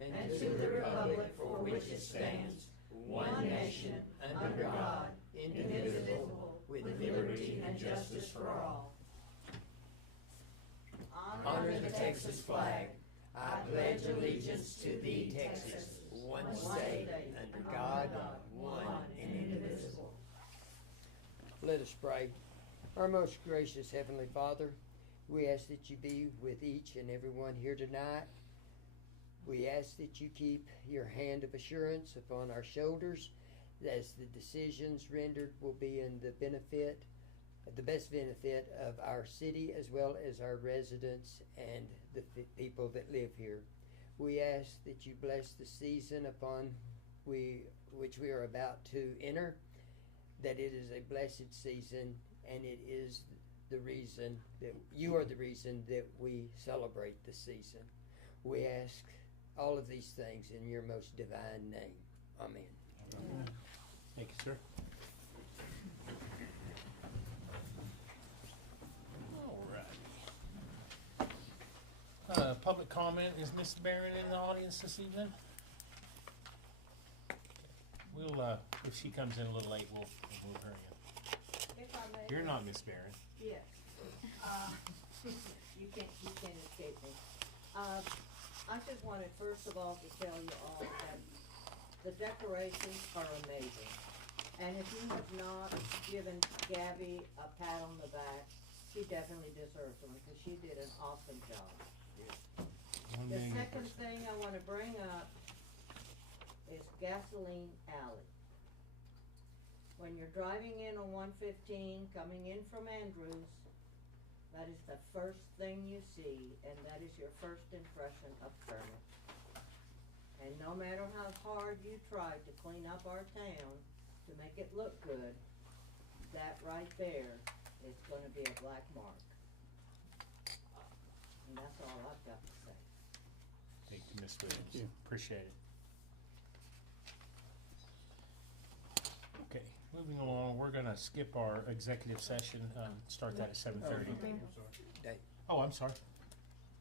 and to the republic for which it stands, one nation, under God, indivisible, with liberty and justice for all. Honor the Texas flag. I pledge allegiance to thee, Texas, one state, under God, one and indivisible. Let us pray. Our most gracious Heavenly Father, we ask that you be with each and every one here tonight. We ask that you keep your hand of assurance upon our shoulders, as the decisions rendered will be in the best benefit of our city as well as our residents and the people that live here. We ask that you bless the season upon which we are about to enter, that it is a blessed season, and it is the reason that you are the reason that we celebrate the season. We ask all of these things in your most divine name. Amen. Amen. Thank you, sir. All right. Public comment. Is Miss Barron in the audience this evening? We'll, if she comes in a little late, we'll move her in. If I may. You're not Miss Barron. Yes. You can't escape me. I just wanted, first of all, to tell you all that the decorations are amazing. And if you have not given Gabby a pat on the back, she definitely deserves one, because she did an awesome job. The second thing I want to bring up is Gasoline Alley. When you're driving in on 115, coming in from Andrews, that is the first thing you see, and that is your first impression of Kermit. And no matter how hard you try to clean up our town to make it look good, that right there is going to be a black mark. And that's all I've got to say. Thank you, Miss Williams. Appreciate it. Okay, moving along, we're going to skip our executive session, start that at 7:30. Dave. Oh, I'm sorry.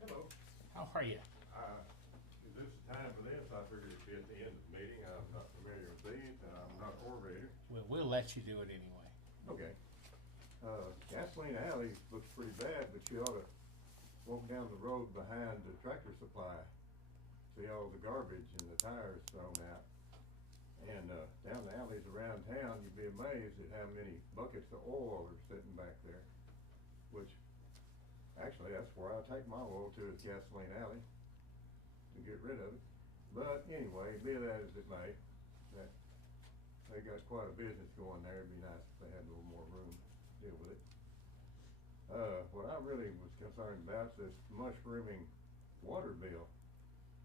Hello. How are you? Is this the time for this? I figured it'd be at the end of the meeting. I'm not familiar with these, and I'm not an orator. We'll let you do it anyway. Okay. Gasoline Alley looks pretty bad, but you ought to walk down the road behind the Tractor Supply. See all the garbage and the tires thrown out. And down the alleys around town, you'd be amazed at how many buckets of oil are sitting back there. Which, actually, that's where I take my oil to, is Gasoline Alley, to get rid of it. But anyway, be that as it may, that they got quite a business going there. It'd be nice if they had a little more room to deal with it. What I really was concerned about is this mushrooming water bill.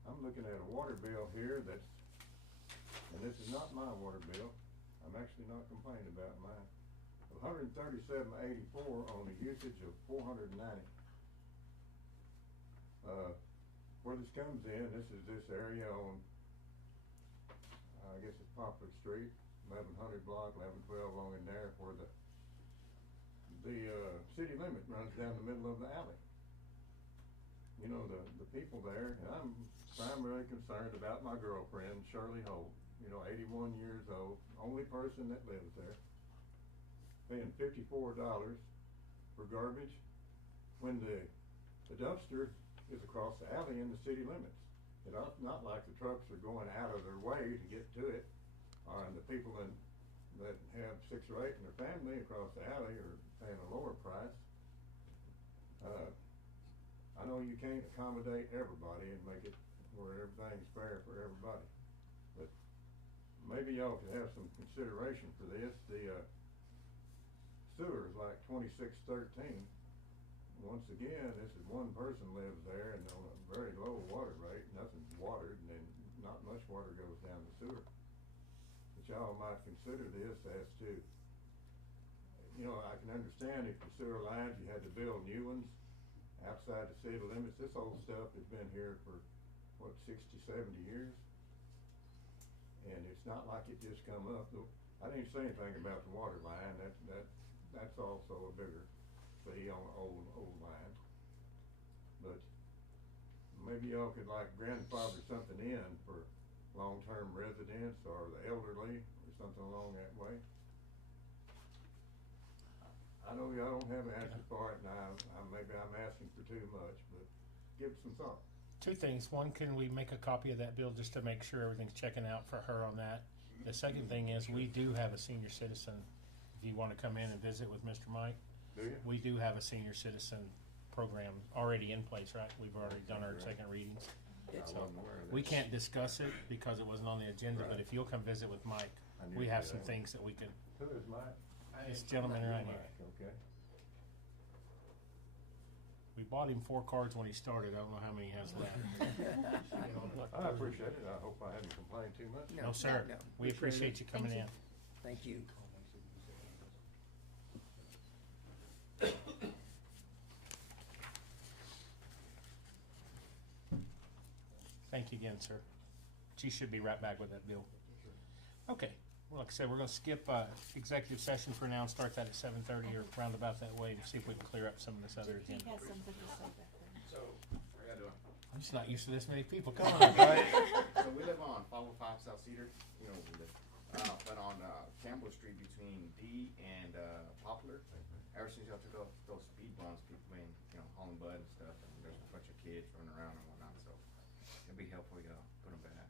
I'm looking at a water bill here that's, and this is not my water bill. I'm actually not complaining about mine. $137.84 on a usage of 490. Where this comes in, this is this area on, I guess it's Poplar Street, 1100 block, 1112 along in there, where the city limit runs down the middle of the alley. You know, the people there, and I'm primarily concerned about my girlfriend, Shirley Holt, 81 years old, only person that lives there, paying $54 for garbage when the dumpster is across the alley in the city limits. It's not like the trucks are going out of their way to get to it, and the people that have 6 or 8 in their family across the alley are paying a lower price. I know you can't accommodate everybody and make it where everything's fair for everybody, but maybe y'all could have some consideration for this. The sewer is like 2613. Once again, this is one person lives there and on a very low water rate. Nothing's watered, and then not much water goes down the sewer. But y'all might consider this as to, I can understand if the sewer lines, you had to build new ones outside the city limits. This old stuff has been here for, 60, 70 years? And it's not like it just come up. I didn't say anything about the water line. That's also a bigger fee on an old line. But maybe y'all could like grandfather something in long-term residents or the elderly or something along that way. I know y'all don't have an answer for it, and maybe I'm asking for too much, but give it some thought. Two things. One, can we make a copy of that bill just to make sure everything's checking out for her on that? The second thing is, we do have a senior citizen, if you wanna come in and visit with Mr. Mike, Do you? we do have a senior citizen program already in place, right? We've already done our second readings. It's- I wasn't aware of We that. can't discuss it because it wasn't on the agenda, but Right. if you'll come visit with Mike, I knew we have some that. things that we can, Who is Mike? this gentleman right here. Mike, okay. We bought him 4 cards when he started. I don't know how many he has left. I appreciate it. I hope I haven't complained too much. No, sir. no. We appreciate you coming in. Thank you. Thank you again, sir. She should be right back with that bill. Okay, well, like I said, we're gonna skip, executive session for now and start that at 7:30 or round about that way and see if we can clear up some of this other He agenda. has something to say back there. So, I gotta do it. I'm just not used to this many people coming, right? So we live on 505 South Cedar, you know where we live. But on Campbell Street between D and Poplar, ever since y'all took off those speed bumps, people been, hauling bud and stuff, and there's a bunch of kids running around and whatnot, so it'd be helpful y'all put them back.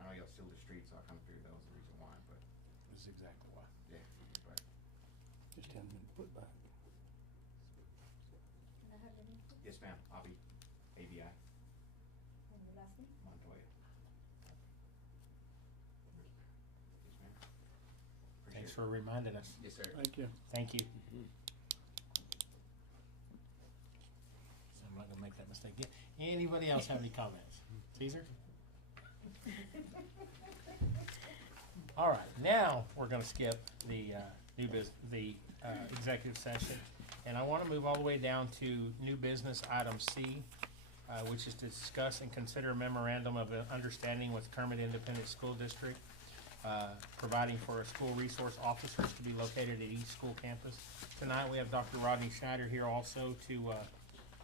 I know y'all seal the street, so I kinda figured that was the reason why, but, This is exactly why. yeah, but. Just haven't been put back. Can I have your name, please? Yes, ma'am, Avi, ABI, And your last name? Montoya. Yes, ma'am. Thanks Appreciate for reminding us. it. Yes, sir. Thank you. Thank you. So I'm not gonna make that mistake again. Anybody else have any comments? Caesar? All right, now we're gonna skip the executive session. And I wanna move all the way down to new business item C, which is to discuss and consider a memorandum of understanding with Kermit Independent School District, providing for school resource officers to be located at each school campus. Tonight, we have Dr. Rodney Schneider here also to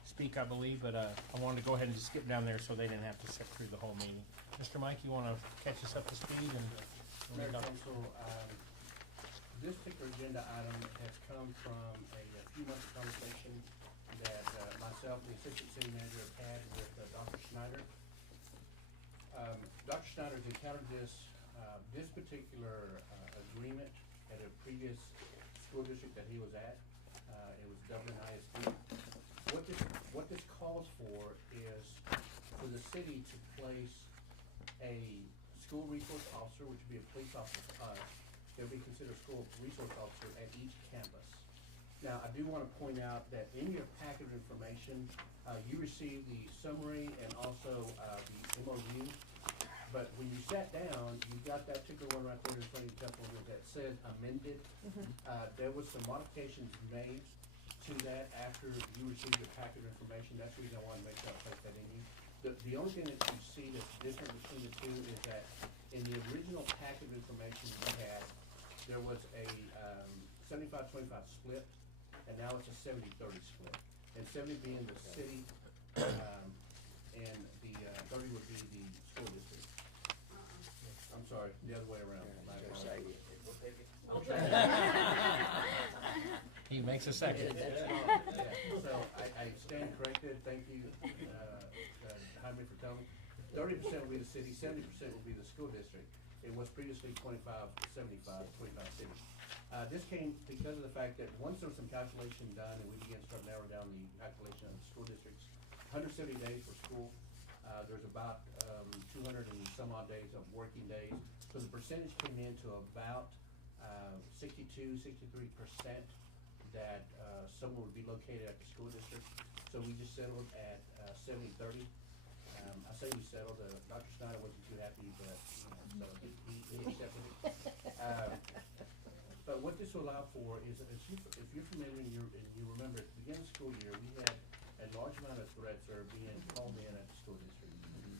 speak, I believe, but I wanted to go ahead and just skip down there so they didn't have to sit through the whole meeting. Mr. Mike, you wanna catch us up to speed and? Mayor Council, this particular agenda item has come from a few months of conversation that myself and the Assistant City Manager have had with Dr. Schneider. Dr. Schneider's encountered this particular agreement at a previous school district that he was at. It was Dublin ISD. What this calls for is for the city to place a school resource officer, which would be a police officer to us, that would be considered a school resource officer at each campus. Now, I do want to point out that in your packet of information, you received the summary and also the MOU. But when you sat down, you got that particular one right there in front of you, gentlemen, that said amended. There was some modifications made to that after you received your packet of information. That's the reason I wanted to make sure I place that in you. The only thing that you see that's different between the two is that in the original packet of information we had, there was a 75-25 split, and now it's a 70-30 split. And 70 being the city, and the 30 would be the school district. I'm sorry, the other way around. My apologies. He makes a second. Yeah, so I stand corrected, thank you, Jaime, for telling me. 30% will be the city, 70% will be the school district. It was previously 25-75, 25 city. This came because of the fact that once there was some calculation done and we began to start narrowing down the calculation of school districts, 170 days for school, there's about 200 and some odd days of working days. So the percentage came in to about 62-63% that someone would be located at the school district. So we just settled at 70-30. I say we settled, Dr. Schneider wasn't too happy, but, so he accepted it. But what this will allow for is, if you're familiar and you remember, at the beginning of the school year, we had a large amount of threats that are being called in at the school district.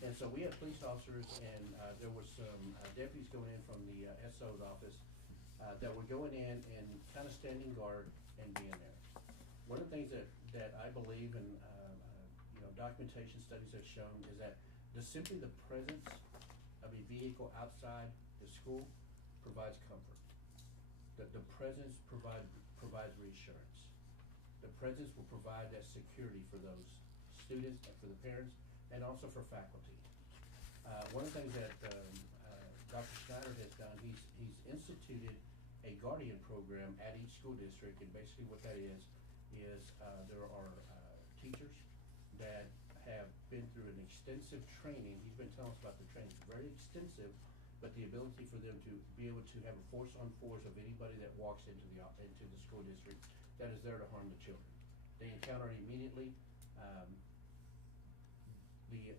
And so we had police officers and there were some deputies going in from the SO's office that were going in and kind of standing guard and being there. One of the things that I believe and documentation studies have shown is that simply the presence of a vehicle outside the school provides comfort. The presence provides reassurance. The presence will provide that security for those students and for the parents, and also for faculty. One of the things that Dr. Schneider has done, he's instituted a guardian program at each school district, and basically what that is there are teachers that have been through an extensive training. He's been telling us about the training, very extensive, but the ability for them to be able to have a force on force of anybody that walks into the school district that is there to harm the children. They encounter it immediately.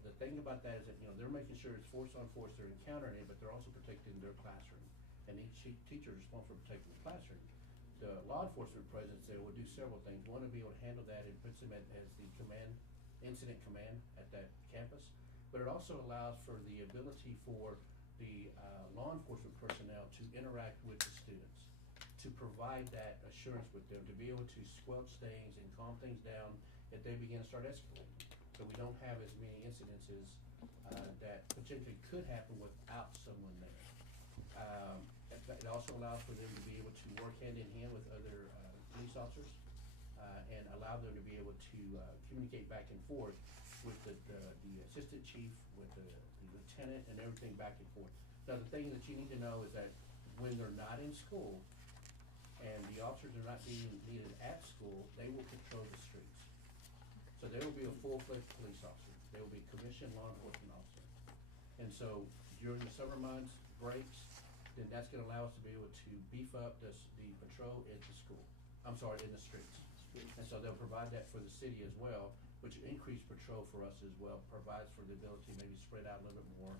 The thing about that is that, they're making sure it's force on force, they're encountering it, but they're also protecting their classroom. And each teacher is responsible for protecting the classroom. The law enforcement presence there will do several things. One, to be able to handle that and puts them as the incident command at that campus. But it also allows for the ability for the law enforcement personnel to interact with the students, to provide that assurance with them, to be able to squelch things and calm things down if they begin to start escalating. So we don't have as many incidences that potentially could happen without someone there. It also allows for them to be able to work hand in hand with other police officers and allow them to be able to communicate back and forth with the assistant chief, with the lieutenant, and everything back and forth. Now, the thing that you need to know is that when they're not in school and the officers are not being needed at school, they will control the streets. So there will be a full-fledged police officer. There will be a commissioned law enforcement officer. And so during the summer months, breaks, then that's gonna allow us to be able to beef up the patrol at the school. In the streets. And so they'll provide that for the city as well, which increased patrol for us as well, provides for the ability to maybe spread out a little bit more,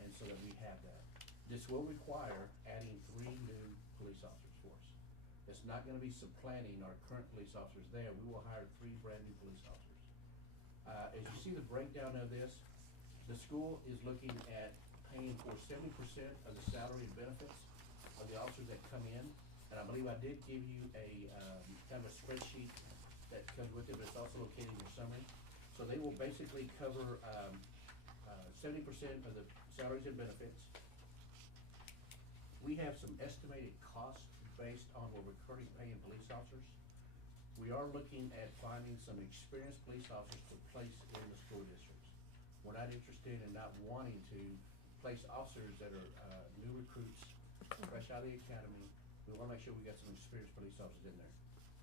and so that we have that. This will require adding 3 new police officers for us. It's not gonna be supplanting our current police officers there. We will hire 3 brand-new police officers. As you see the breakdown of this, the school is looking at paying for 70% of the salary and benefits of the officers that come in. And I believe I did give you a kind of a spreadsheet that comes with it, but it's also located in your summary. So they will basically cover 70% of the salaries and benefits. We have some estimated costs based on what we're currently paying police officers. We are looking at finding some experienced police officers to place in the school districts. We're not interested in not wanting to place officers that are new recruits, fresh out of the academy. We wanna make sure we got some experienced police officers in there.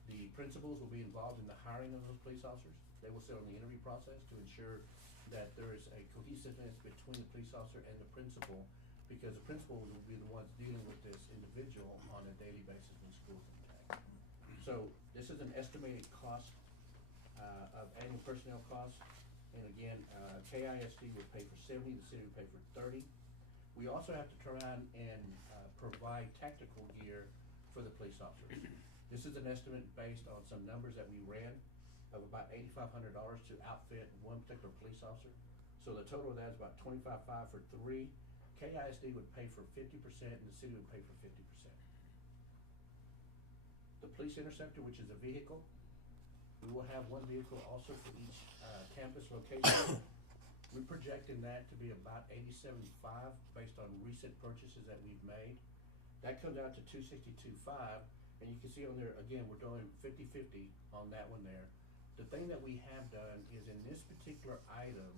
The principals will be involved in the hiring of those police officers. They will sit on the interview process to ensure that there is a cohesiveness between the police officer and the principal, because the principal will be the ones dealing with this individual on a daily basis when school's intact. So this is an estimated cost of annual personnel costs. And again, KISD would pay for 70, the city would pay for 30. We also have to turn around and provide tactical gear for the police officers. This is an estimate based on some numbers that we ran of about $8,500 to outfit one particular police officer. So the total of that is about $25,500 for 3. KISD would pay for 50% and the city would pay for 50%. The police interceptor, which is a vehicle, we will have 1 vehicle also for each campus location. We're projecting that to be about $87,500 based on recent purchases that we've made. That comes out to $262,500, and you can see on there, again, we're doing 50-50 on that one there. The thing that we have done is in this particular item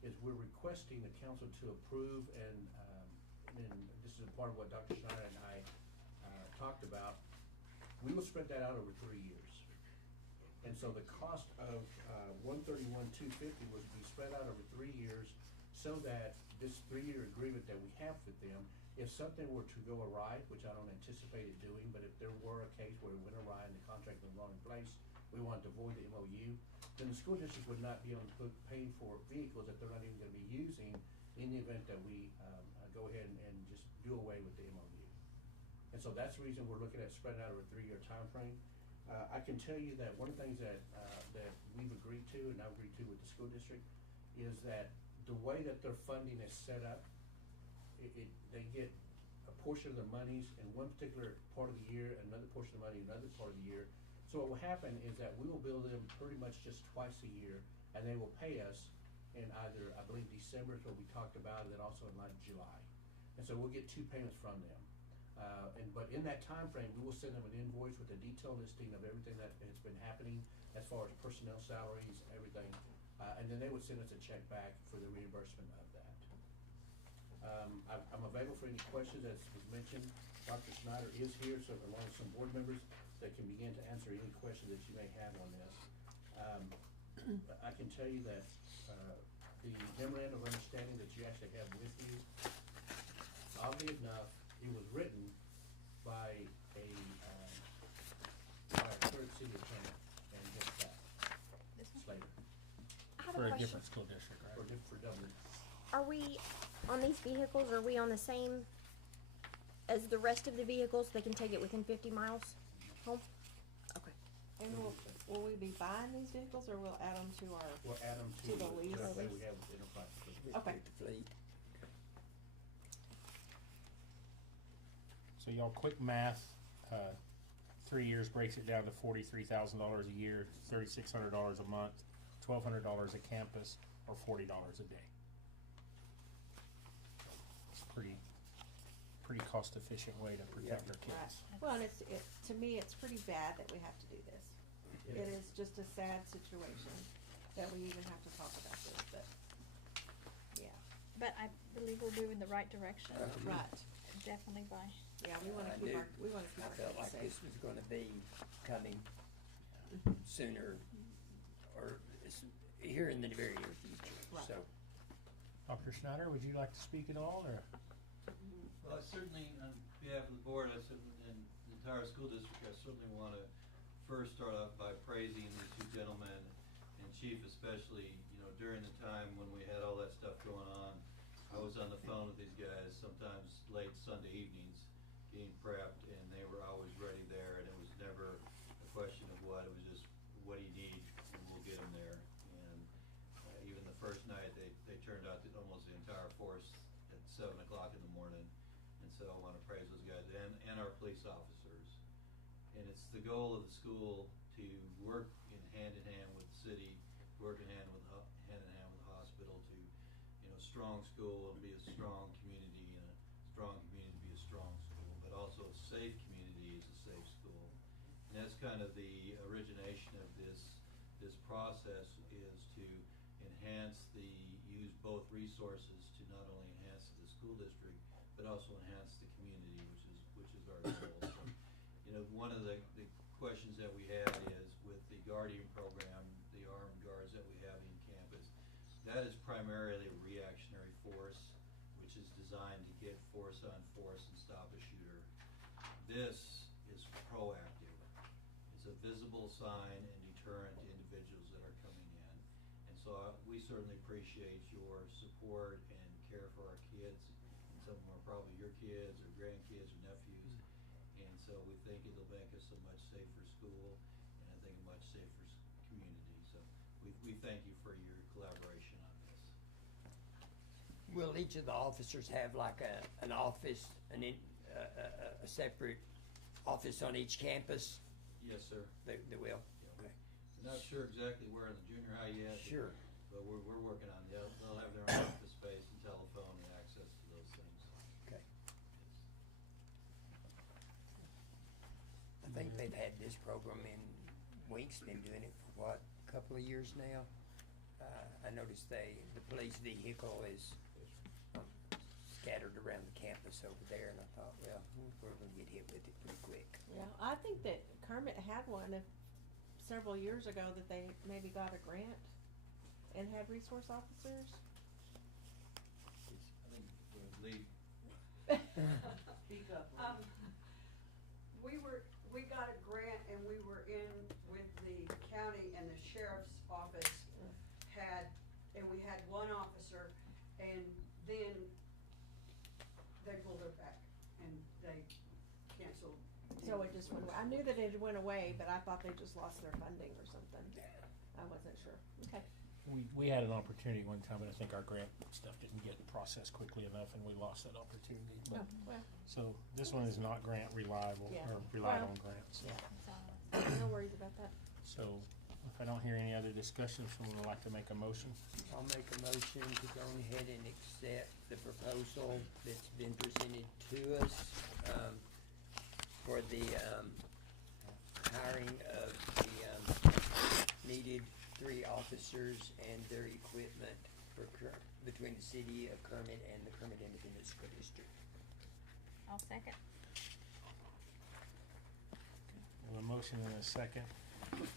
is we're requesting the council to approve, and this is a part of what Dr. Schneider and I talked about. We will spread that out over 3 years. And so the cost of $131,250 was to be spread out over 3 years, so that this 3-year agreement that we have with them, if something were to go awry, which I don't anticipate it doing, but if there were a case where it went awry and the contract was not in place, we wanted to void the MOU, then the school district would not be on the hook paying for vehicles that they're not even gonna be using in the event that we go ahead and just do away with the MOU. And so that's the reason we're looking at spreading out over a 3-year time frame. I can tell you that one of the things that we've agreed to, and I've agreed to with the school district, is that the way that their funding is set up, they get a portion of their monies in one particular part of the year, another portion of money in another part of the year. So what will happen is that we will bill them pretty much just twice a year, and they will pay us in either, I believe December is what we talked about, and then also in like July. And so we'll get 2 payments from them. But in that time frame, we will send them an invoice with a detailed listing of everything that has been happening as far as personnel salaries, everything. And then they would send us a check back for the reimbursement of that. I'm available for any questions. As was mentioned, Dr. Snyder is here, so along with some board members that can begin to answer any questions that you may have on this. I can tell you that the memorandum of understanding that you actually have with you, oddly enough, it was written by a current city attorney and just that, Slater, I have For a a question. different school district, right? for Dublin. Are we, on these vehicles, are we on the same as the rest of the vehicles? They can take it within 50 miles home? Okay. And will we be buying these vehicles, or we'll add them to our, We'll add them To the lease. way we have with Enterprise. Okay. With the fleet. So y'all, quick math, 3 years breaks it down to $43,000 a year, $3,600 a month, $1,200 a campus, or $40 a day. It's a pretty cost efficient way to protect our right? kids. Well, and to me, it's pretty bad that we have to do this. It is just a sad situation that we even have to talk about this, but, yeah, But I believe we're moving the right direction, right. definitely by, Yeah, we wanna I keep do. our I felt kids like safe. this was gonna be coming sooner, or here in the very near future, Right. so. Dr. Snyder, would you like to speak at all, or? Well, I certainly, on behalf of the board, and the entire school district, I certainly want to first start off by praising these two gentlemen, and Chief especially, during the time when we had all that stuff going on, I was on the phone with these guys sometimes late Sunday evenings, being prepped, and they were always ready there, and it was never a question of what, it was just, what do you need, and we'll get them there. And even the first night, they turned out to almost the entire force at 7 o'clock in the morning. And so I want to praise those guys and our police officers. And it's the goal of the school to work in hand with the city, work in hand with the hospital to, strong school and be a strong community, and a strong community be a strong school, but also a safe community is a safe school. And that's kind of the origination of this process, is to use both resources to not only enhance the school district, but also enhance the community, which is our goal. So, one of the questions that we had is with the Guardian program, the armed guards that we have in campus, that is primarily a reactionary force, which is designed to get force on force and stop a shooter. This is proactive. It's a visible sign and deterrent to individuals that are coming in. And so we certainly appreciate your support and care for our kids. And some of them are probably your kids or grandkids or nephews. And so we think it'll make us a much safer school, and I think a much safer community. So we thank you for your collaboration on this. Will each of the officers have like an office, a separate office on each campus? Yes, sir. They will? Yeah. Okay. Not sure exactly where in the junior high yet. Sure. But we're working on it. They'll have their own office space and telephone and access to those things. Okay. I think they've had this program in, Wink's been doing it for what, a couple of years now? I noticed the police vehicle is scattered around the campus over there, and I thought, well, we're gonna get hit with it pretty quick. Yeah, I think that Kermit had one several years ago that they maybe got a grant and had resource officers. I think the lead, Speak up. We got a grant and we were in with the county, and the sheriff's office and we had one officer, and then they pulled it back and they canceled. So it just went away. I knew that it went away, but I thought they just lost their funding or something. I wasn't sure. Okay. We had an opportunity one time, but I think our grant stuff didn't get processed quickly enough, and we lost that opportunity. But, Oh, well, so this one is not grant reliable, Yeah. or relied Well, on grants. So. no worries about that. So, If I don't hear any other discussion, someone would like to make a motion. I'll make a motion to go ahead and accept the proposal that's been presented to us, for the, hiring of the, needed 3 officers and their equipment for between the city of Kermit and the Kermit Independent School District. I'll second. We have a motion and a second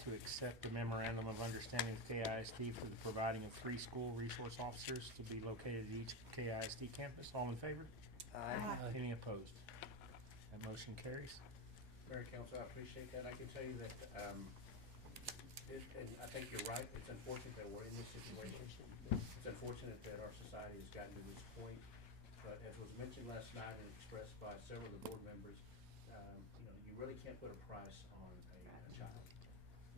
to accept the memorandum of understanding with KISD for the providing of 3 school resource officers to be located at each KISD campus. All in favor? Aye. Any opposed? That motion carries. Mayor, Council, I appreciate that. I can tell you that, and I think you're right, it's unfortunate that we're in this situation. It's unfortunate that our society has gotten to this point, but as was mentioned last night and expressed by several of the board members, you really can't put a price on a child.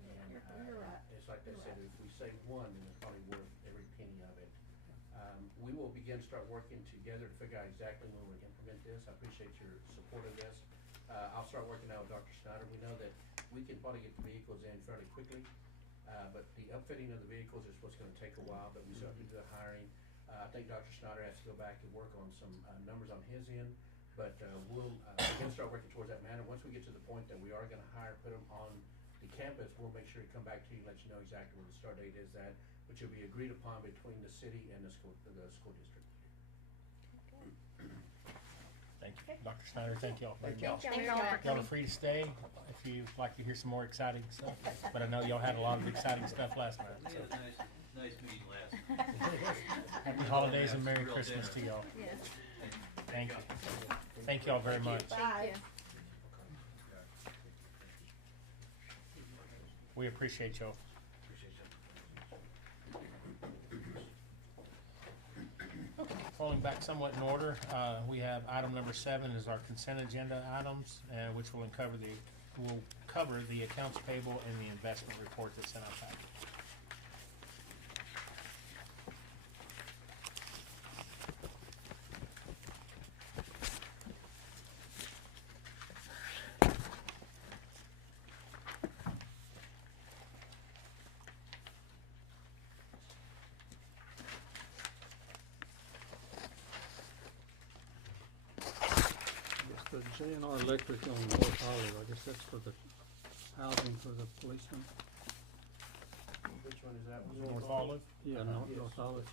And, You're right. it's like they said, if we save one, then it's probably worth every penny of it. We will begin to start working together to figure out exactly when we implement this. I appreciate your support of this. I'll start working out with Dr. Snyder. We know that we can probably get the vehicles in fairly quickly, but the upfitting of the vehicles is what's gonna take a while, but we still have to do the hiring. I think Dr. Snyder has to go back and work on some, numbers on his end, but, we'll, begin to start working towards that manner. Once we get to the point that we are gonna hire, put them on the campus, we'll make sure to come back to you and let you know exactly where the start date is at, which will be agreed upon between the city and the school district. Thank you. Dr. Snyder, thank y'all very Thank y'all. much. Thank y'all for Y'all are free to stay if you'd like to hear some more exciting stuff, but I know y'all had a lot of exciting stuff last night, We so. had a nice meeting last night. Happy holidays and Merry Real Christmas to dinner. y'all. Yes. Thank you. Thank y'all very much. Bye. Thank you. We appreciate y'all. Falling back somewhat in order, we have item number 7 is our consent agenda items, which will cover the accounts payable and the investment report that's in our packet. The JNR Electric on North Olive, I guess that's for the housing for the policemen. Which one is that? North Olive? Yeah, Yes. North Olive.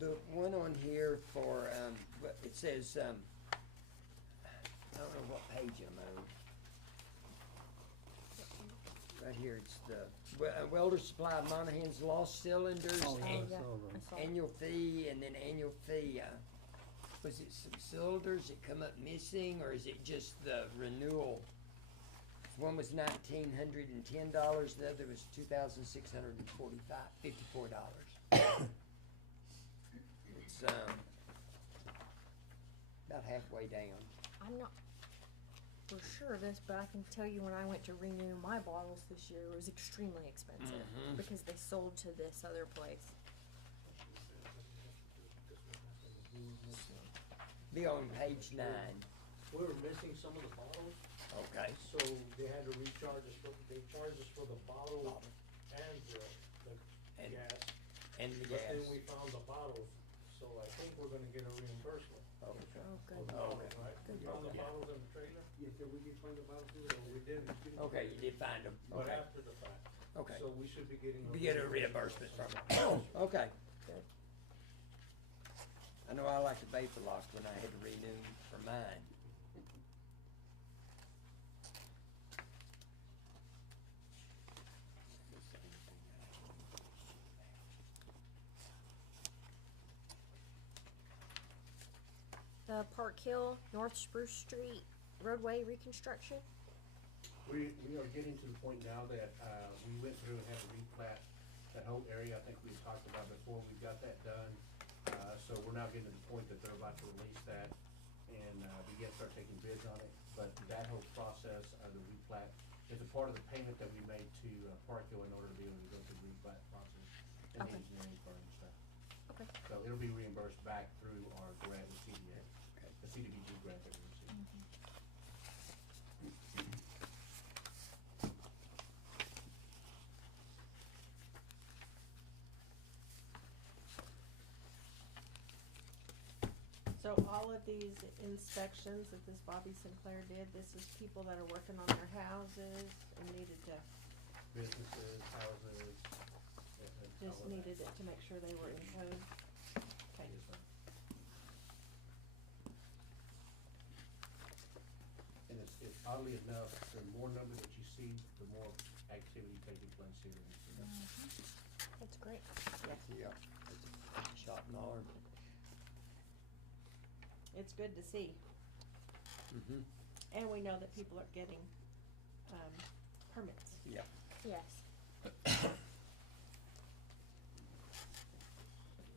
The one on here for, it says, I don't know what page I'm on. Right here, it's the welder supply of Monahan's lost cylinders, Oh, and yeah. I saw it. annual fee, and then annual fee, was it some cylinders that come up missing, or is it just the renewal? One was $1,910, the other was $2,654. It's, about halfway down. I'm not for sure of this, but I can tell you when I went to renew my bottles this year, it was extremely expensive Mhm. because they sold to this other place. Be on page 9. We were missing some of the bottles, Okay. so they had to recharge us they charged us for the bottle and the And- gas. And the But gas. then we found the bottles, so I think we're gonna get a reimbursement. Okay. Oh, for good. the Oh, bottles, right? We found the Yeah. bottles in the trailer? Yes, we did find the bottles too. So we did. Okay, you did find them. But Okay. after the fact. Okay. So we should be getting. We get a reimbursement from it. Okay. Good. I know I like the vapor lock when I had to renew for mine. the Park Hill, North Spruce Street roadway reconstruction? We are getting to the point now that, we went through and had to replat that whole area. I think we talked about before, we got that done. So we're now getting to the point that they're about to release that and, begin to start taking bids on it. But that whole process of the replat is a part of the payment that we made to, Park Hill in order to be able to go through the replat process and the Okay. engineering firm and stuff. Okay. So it'll be reimbursed back through our grant with CDA, the CDBG grant that we received. So all of these inspections that this Bobby Sinclair did, this is people that are working on their houses and needed to, Businesses, houses, and just all of that. needed it to make sure they were in code. Okay. Yes, ma'am. And it's oddly enough, the more number that you see, the more activity taking place here in the city. That's great. Yeah, it's a shot in the arm. It's good to see. Mm-hmm. And we know that people are getting, permits. Yeah. Yes.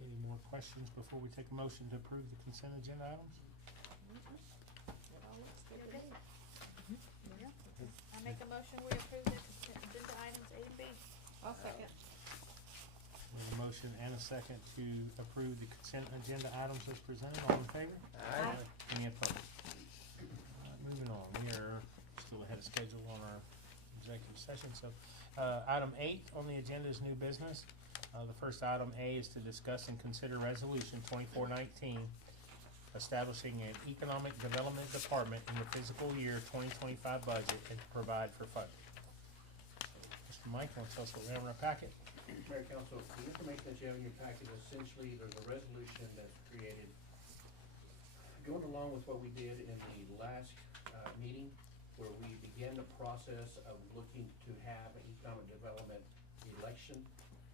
Any more questions before we take a motion to approve the consent agenda items? It all looks good to me. I make a motion, we approve the consent agenda items A and B. I'll second. We have a motion and a second to approve the consent agenda items as presented. All in favor? Aye. Any opposed? Moving on, we are still ahead of schedule on our executive session, so, item 8 on the agenda is new business. The first item A is to discuss and consider resolution 2419, establishing an economic development department in the fiscal year 2025 budget and to provide for funding. Mr. Mike, want to tell us what we have in our packet? Mayor Council, the information that you have in your packet, essentially, there's a resolution that's created going along with what we did in the last, meeting, where we began the process of looking to have an economic development election,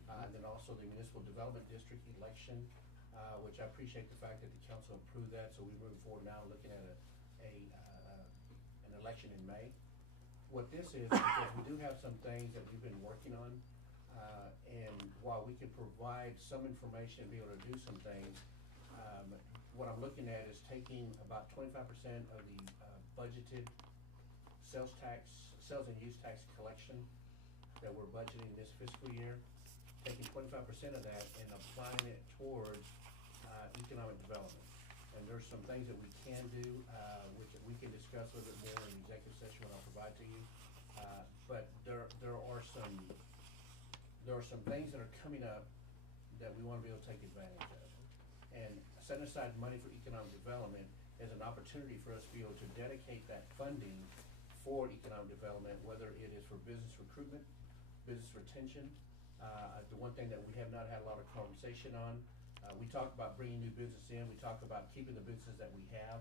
and then also the municipal development district election, which I appreciate the fact that the council approved that, so we're moving forward now, looking at an election in May. What this is, because we do have some things that we've been working on, and while we can provide some information and be able to do some things, what I'm looking at is taking about 25% of the budgeted sales and use tax collection that we're budgeting this fiscal year, taking 25% of that and applying it towards economic development. And there's some things that we can do, which we can discuss a little bit more in the executive session when I'll provide to you. But there are some things that are coming up that we wanna be able to take advantage of. And setting aside money for economic development is an opportunity for us to be able to dedicate that funding for economic development, whether it is for business recruitment, business retention. The one thing that we have not had a lot of conversation on, we talk about bringing new business in, we talk about keeping the business that we have,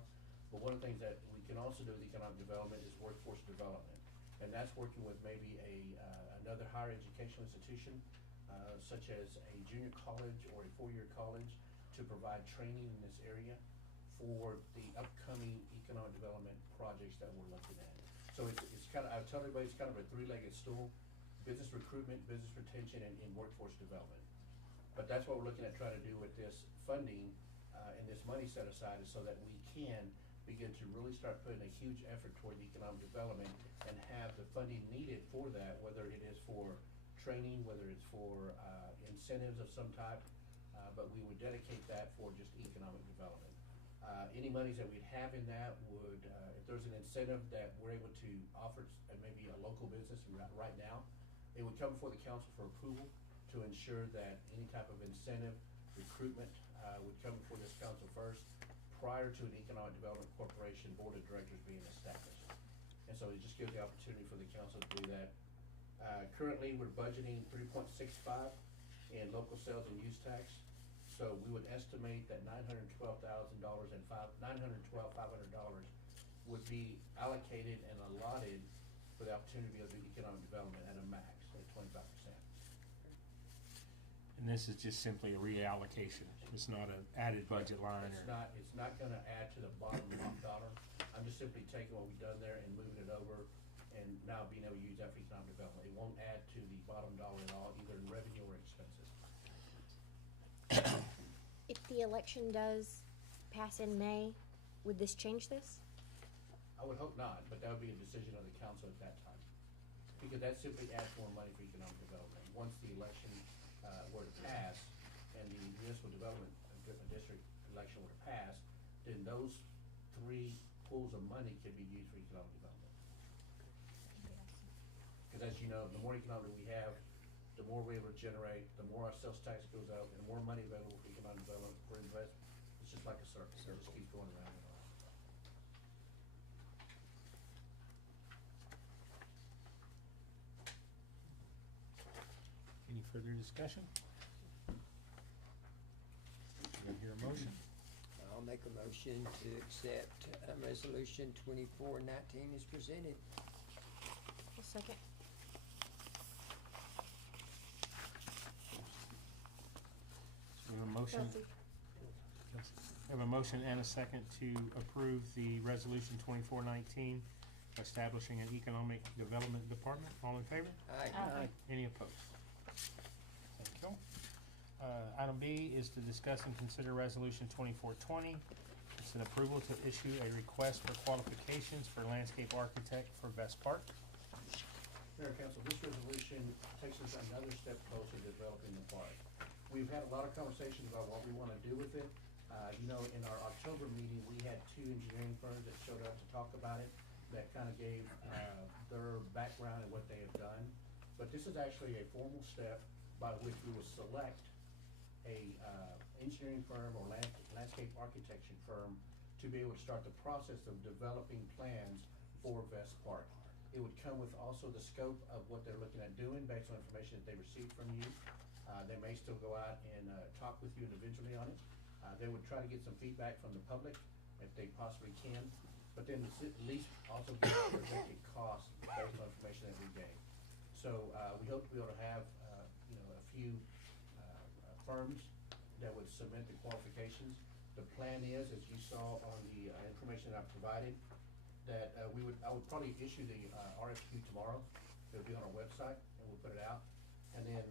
but one of the things that we can also do with economic development is workforce development. And that's working with maybe another higher educational institution, such as a junior college or a four-year college, to provide training in this area for the upcoming economic development projects that we're looking at. So it's kind of, I tell everybody, it's kind of a three-legged stool: business recruitment, business retention, and workforce development. But that's what we're looking at trying to do with this funding, and this money set aside, is so that we can begin to really start putting a huge effort toward economic development and have the funding needed for that, whether it is for training, whether it's for incentives of some type, but we would dedicate that for just economic development. Any monies that we'd have in that would, if there's an incentive that we're able to offer maybe a local business right now, it would come before the council for approval to ensure that any type of incentive recruitment would come before this council first, prior to an economic development corporation board of directors being established. And so it just gives the opportunity for the council to do that. Currently, we're budgeting 3.65 in local sales and use tax. So we would estimate that $912,500 would be allocated and allotted for the opportunity of the economic development at a max of 25%. And And this is just simply a reallocation. It's not an added budget line or. It's not gonna add to the bottom dollar. I'm just simply taking what we've done there and moving it over and now being able to use that for economic development. It won't add to the bottom dollar at all, either in revenue or expenses. If the election does pass in May, would this change this? I would hope not, but that would be a decision of the council at that time. Because that simply adds more money for economic development. Once the election, were to pass and the municipal development district election were to pass, then those three pools of money could be used for economic development. Cause as you know, the more economic we have, the more we're able to generate, the more our sales tax goes up, and the more money available for economic development, for investment. It's just like a circle, it just keeps going around and around. Any further discussion? Do I hear a motion? I'll make a motion to accept, resolution 2419 as presented. A second. So we have a motion. Kelsey. We have a motion and a second to approve the resolution 2419, establishing an economic development department. All in favor? Aye. Any opposed? Thank you. Item B is to discuss and consider resolution 2420. It's an approval to issue a request for qualifications for landscape architect for Vest Park. Mayor and Council, this resolution takes us another step closer to developing the park. We've had a lot of conversations about what we wanna do with it. You know, in our October meeting, we had 2 engineering firms that showed up to talk about it, that kinda gave, their background and what they have done. But this is actually a formal step by which we will select a, engineering firm or landscape architecture firm to be able to start the process of developing plans for Vest Park. It would come with also the scope of what they're looking at doing based on information that they received from you. They may still go out and, talk with you individually on it. They would try to get some feedback from the public if they possibly can, but then at least also get a projected cost based on information that we gain. So, we hope to be able to have, you know, a few, firms that would submit the qualifications. The plan is, as you saw on the, information I provided, that, I would probably issue the, RFQ tomorrow. It'll be on our website, and we'll put it out. And then,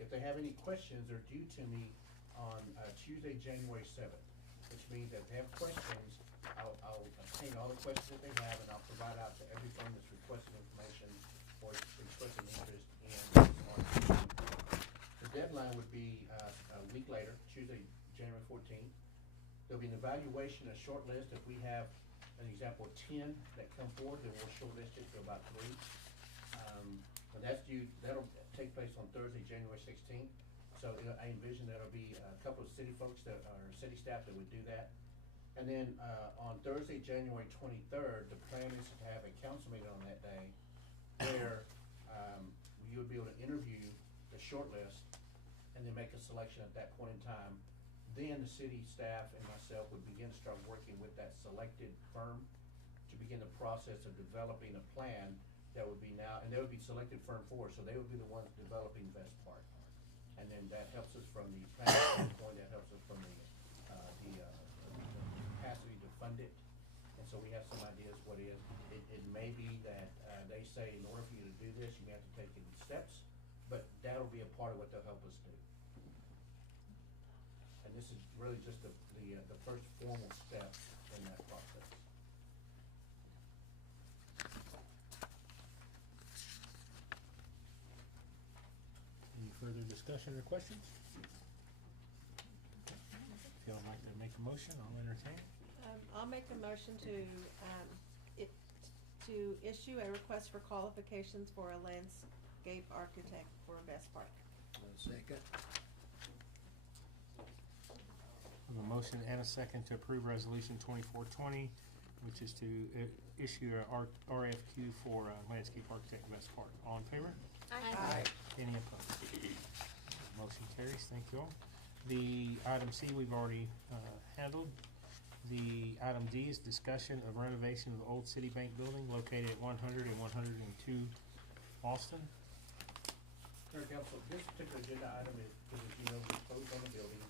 if they have any questions, they're due to me on, Tuesday, January 7th, which means that if they have questions, I'll obtain all the questions that they have, and I'll provide out to every firm that's requesting information or expressing interest in this RFQ. The deadline would be, a week later, Tuesday, January 14th. There'll be an evaluation, a short list. If we have an example of 10 that come forward, then we'll shortlist it to about 3. And that's due, that'll take place on Thursday, January 16th. So I envision there'll be a couple of city folks that are city staff that would do that. And then, on Thursday, January 23rd, the plan is to have a council meeting on that day where, you would be able to interview the short list and then make a selection at that point in time. Then the city staff and myself would begin to start working with that selected firm to begin the process of developing a plan that would be now, and they would be selected firm 4, so they would be the ones developing Vest Park. And then that helps us from the planning standpoint, that helps us from the capacity to fund it. And so we have some ideas what is. It may be that, they say in order for you to do this, you may have to take any steps, but that'll be a part of what they'll help us do. And this is really just the first formal step in that process. Any further discussion or questions? If y'all like to make a motion, I'll entertain. I'll make a motion to issue a request for qualifications for a landscape architect for Vest Park. Second. We have a motion and a second to approve resolution 2420, which is to issue a RFQ for landscape architect Vest Park. All in favor? Aye. Any opposed? Motion carries. Thank you all. The item C we've already handled. The item D is discussion of renovation of the old City Bank building located at 100 and 102 Austin. Mayor Council, this particular agenda item is, because as you know, we closed on the building.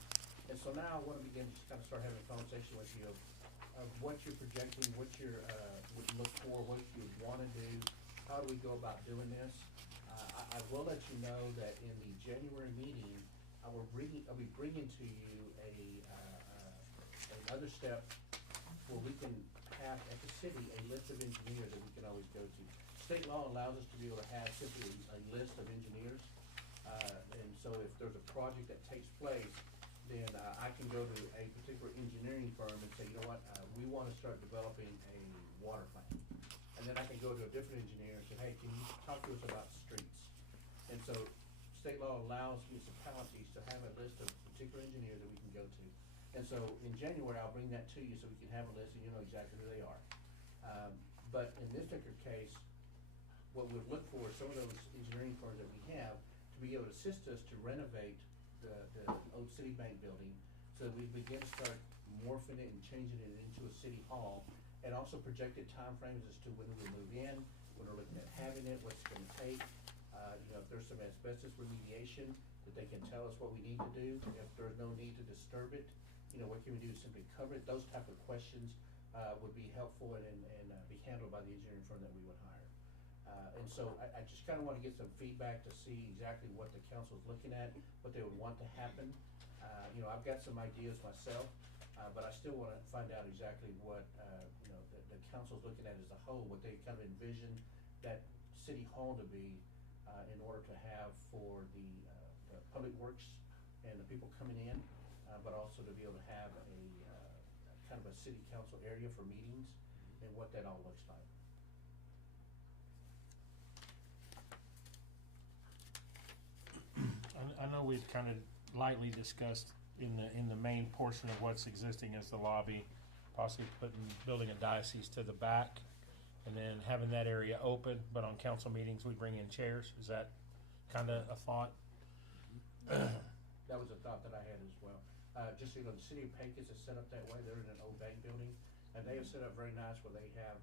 And so now I wanna begin to kind of start having a conversation with you of what you're projecting, what you're, would look for, what you would wanna do, how do we go about doing this? I will let you know that in the January meeting, I'll be bringing to you another step where we can have at the city a list of engineers that we can always go to. State law allows us to be able to have simply a list of engineers. And so if there's a project that takes place, then I can go to a particular engineering firm and say, you know what, we wanna start developing a water plant. And then I can go to a different engineer and say, hey, can you talk to us about streets? And so state law allows municipalities to have a list of particular engineers that we can go to. And so in January, I'll bring that to you so we can have a list and you know exactly who they are. But in this particular case, what we'd look for is some of those engineering firms that we have to be able to assist us to renovate the old City Bank building so that we begin to start morphing it and changing it into a city hall, and also projected timeframes as to when we move in, when we're looking at having it, what's it gonna take. If there's some asbestos remediation, that they can tell us what we need to do. If there's no need to disturb it, what can we do to simply cover it? Those type of questions would be helpful and be handled by the engineering firm that we would hire. And so I just kinda wanna get some feedback to see exactly what the council's looking at, what they would want to happen. I've got some ideas myself, but I still wanna find out exactly what, the council's looking at as a whole, what they kind of envision that city hall to be, in order to have for the public works and the people coming in, but also to be able to have a kind of a city council area for meetings and what that all looks like. I know we've kind of lightly discussed in the main portion of what's existing as the lobby, possibly building a diocese to the back, and then having that area open, but on council meetings, we bring in chairs. Is that kind of a thought? That was a thought that I had as well. Just so you know, the city of Pecos is set up that way. They're in an old bank building, and they have set up very nice where they have,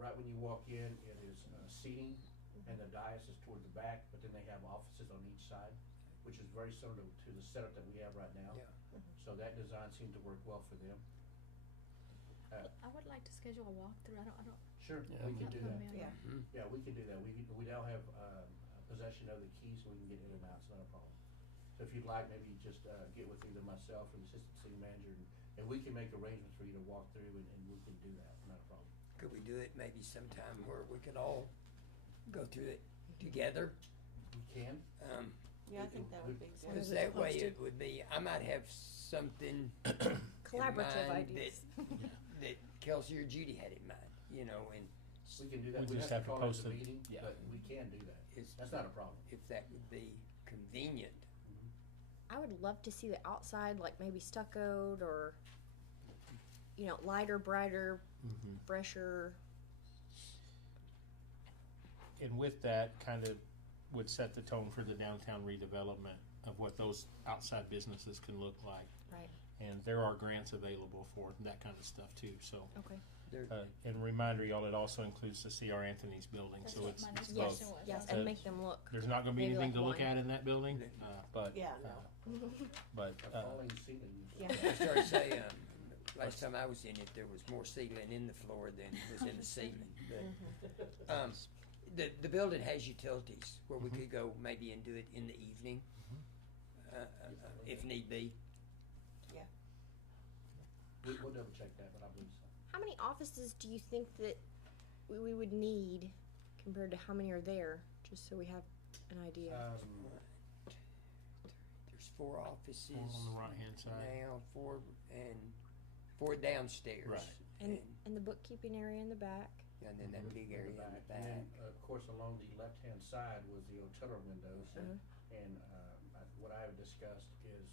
right when you walk in, it is seating, and the dais is towards the back, but then they have offices on each side, which is very similar to the setup that we have right now. Yeah. So that design seemed to work well for them. I would like to schedule a walkthrough. I don't. Sure, Yeah. we can do that. Yeah. Yeah, we can do that. We now have possession of the keys, so we can get in and out. It's not a problem. So if you'd like, maybe just get with either myself or the assistant city manager, and we can make arrangements for you to walk through, and we can do that. Not a problem. Could we do it maybe sometime where we could all go through it together? We can. Yeah, I think that would be good. Because that way it would be, I might have something Collaborative in mind ideas. that Kelsey or Judy had in mind, and We can do that. We just have to call it post as a it. meeting, Yeah. but we can do that. It's- That's not a problem. if that would be convenient. I would love to see the outside, like maybe stuccoed or, lighter, brighter, fresher. And with that, kind of would set the tone for the downtown redevelopment of what those outside businesses can look like. Right. And there are grants available for that kind of stuff too, so. Okay. And reminder, y'all, it also includes the C.R. Anthony's building, That's so what it's my next both. question was. Yes, Uh, and make them look. There's not gonna be Maybe anything like to look wine. at in that building, but. Yeah. But, A falling ceiling. Yeah. I started to say, last time I was in it, there was more ceiling in the floor than was in the ceiling, but, the building has utilities where we could go maybe and do it in the evening, if need be. We'll double check that, but I believe so. How many offices do you think that we would need compared to how many are there? Just so we have an idea. There's 4 offices. 4 on the right-hand side. Now, 4 downstairs. Right. And the bookkeeping area in the back. And then that big area in the And back. then, of course, along the left-hand side was the Otello windows. And what I have discussed is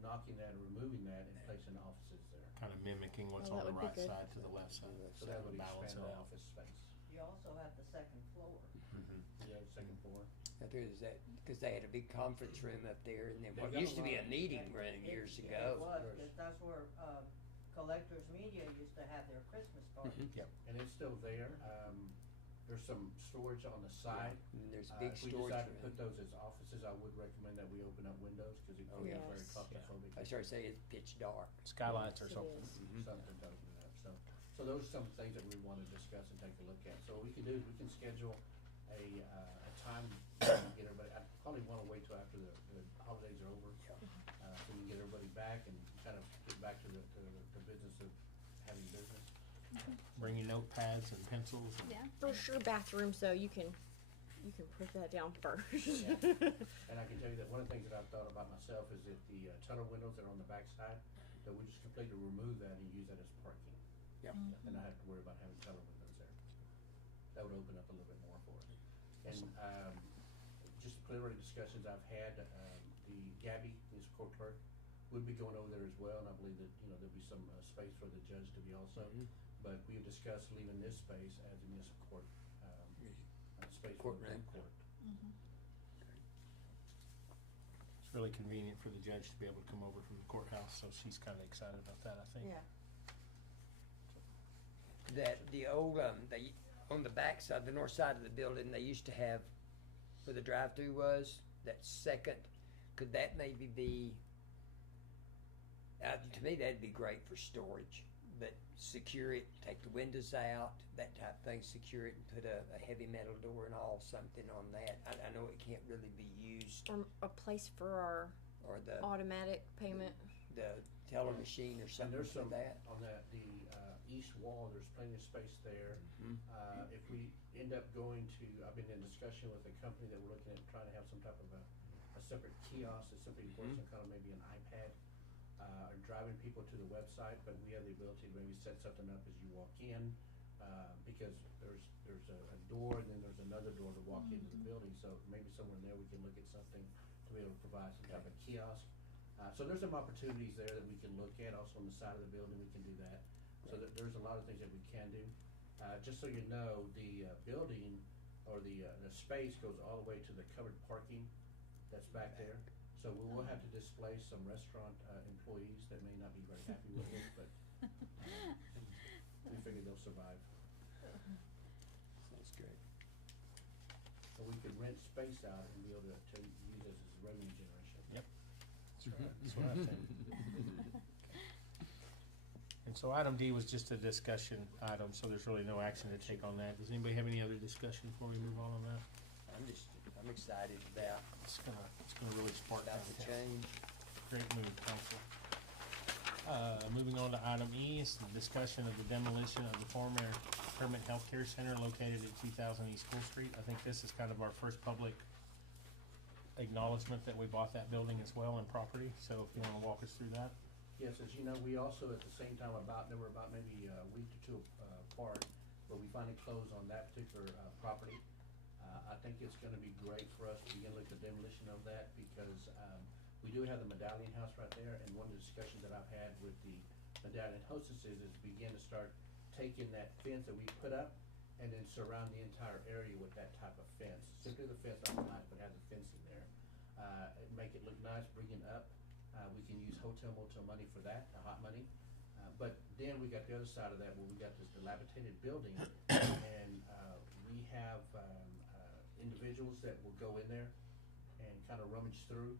knocking that and removing that and placing offices there. Kind of mimicking what's Oh, on that the would be right good. side to the left side. So that would balance expand it the out. office space. You also have the second floor. Yeah, second floor. Now there's that, because they had a big conference room up there, and then They've what got used a to be lot a of- meeting room years It ago. was, 'cause that's where, Collectors Media used to have their Christmas party. Yep. And it's still there. there's some storage on the side. And there's big If we storage. decide to put those as offices, I would recommend that we open up windows, cause it Oh, can yeah. get very Yes. claustrophobic. I started saying it's pitch dark. Skylights or Yes, it something. is. Something to open it up, so those are some things that we wanna discuss and take a look at. So what we can do is we can schedule a time to get everybody, I probably wanna wait till after the holidays are over. So we can get everybody back and kind of get back to the business of having business. Bring your notepads and pencils. And Yeah. For sure bathroom, so you can put that down first. Yeah. And I can tell you that one of the things that I've thought about myself is that the tunnel windows that are on the backside, that we just completely remove that and use that as parking. Yep. And not have to worry about having tunnel windows there. That would open up a little bit more for us. And, just preliminary discussions I've had, the Gabby, his court clerk, would be going over there as well, and I believe that, you know, there'll be some, space for the judge to be also. But we have discussed leaving this space as a municipal court, space for the Courtroom. court. it's really convenient for the judge to be able to come over from the courthouse, so she's kinda excited about that, I think. Yeah. That the old, they, on the back side, the north side of the building, they used to have, where the drive-through was, that second, could that maybe be, to me, that'd be great for storage, but secure it, take the windows out, that type of thing, secure it and put a heavy metal door and all, something on that. I know it can't really be used, Or a place for our or the automatic payment. teller machine or And something there's for some, that. on the east wall, there's plenty of space there. Mhm. If we end up going to, I've been in discussion with a company that we're looking at trying to have some type of a separate kiosk that simply works on kind of maybe an iPad, or driving people to the website, but we have the ability to maybe set something up as you walk in, because there's a door and then there's another door to walk into the building, so maybe somewhere in there we can look at something to be able to provide some type of kiosk. So there's some opportunities there that we can look at, also on the side of the building, we can do that. So there's a lot of things that we can do. Just so you know, the building or the space goes all the way to the covered parking that's back there. So we will have to displace some restaurant employees that may not be very happy with it, but we figure they'll survive. Sounds good. So we could rent space out and be able to use this as revenue generation. Yep. That's what I think. And so item D was just a discussion item, so there's really no action to take on that. Does anybody have any other discussion before we move on that? I'm excited about It's gonna really spark the that. change. Great move, council. Moving on to item E is the discussion of the demolition of the former Kermit Healthcare Center located at 2000 East School Street. I think this is kind of our first public acknowledgement that we bought that building as well in property, so if you wanna walk us through that. Yes, as you know, we also at the same time there were about maybe a week or two apart, but we finally closed on that particular property. I think it's gonna be great for us to begin looking at demolition of that because we do have the Medallion House right there, and one of the discussions that I've had with the Medallion hostesses is begin to start taking that fence that we put up and then surround the entire area with that type of fence. Simply the fence, not nice, but have the fence in there. Make it look nice, bring it up. We can use hotel motel money for that, hot money. But then we got the other side of that where we got this dilapidated building and we have individuals that will go in there and kind of rummage through.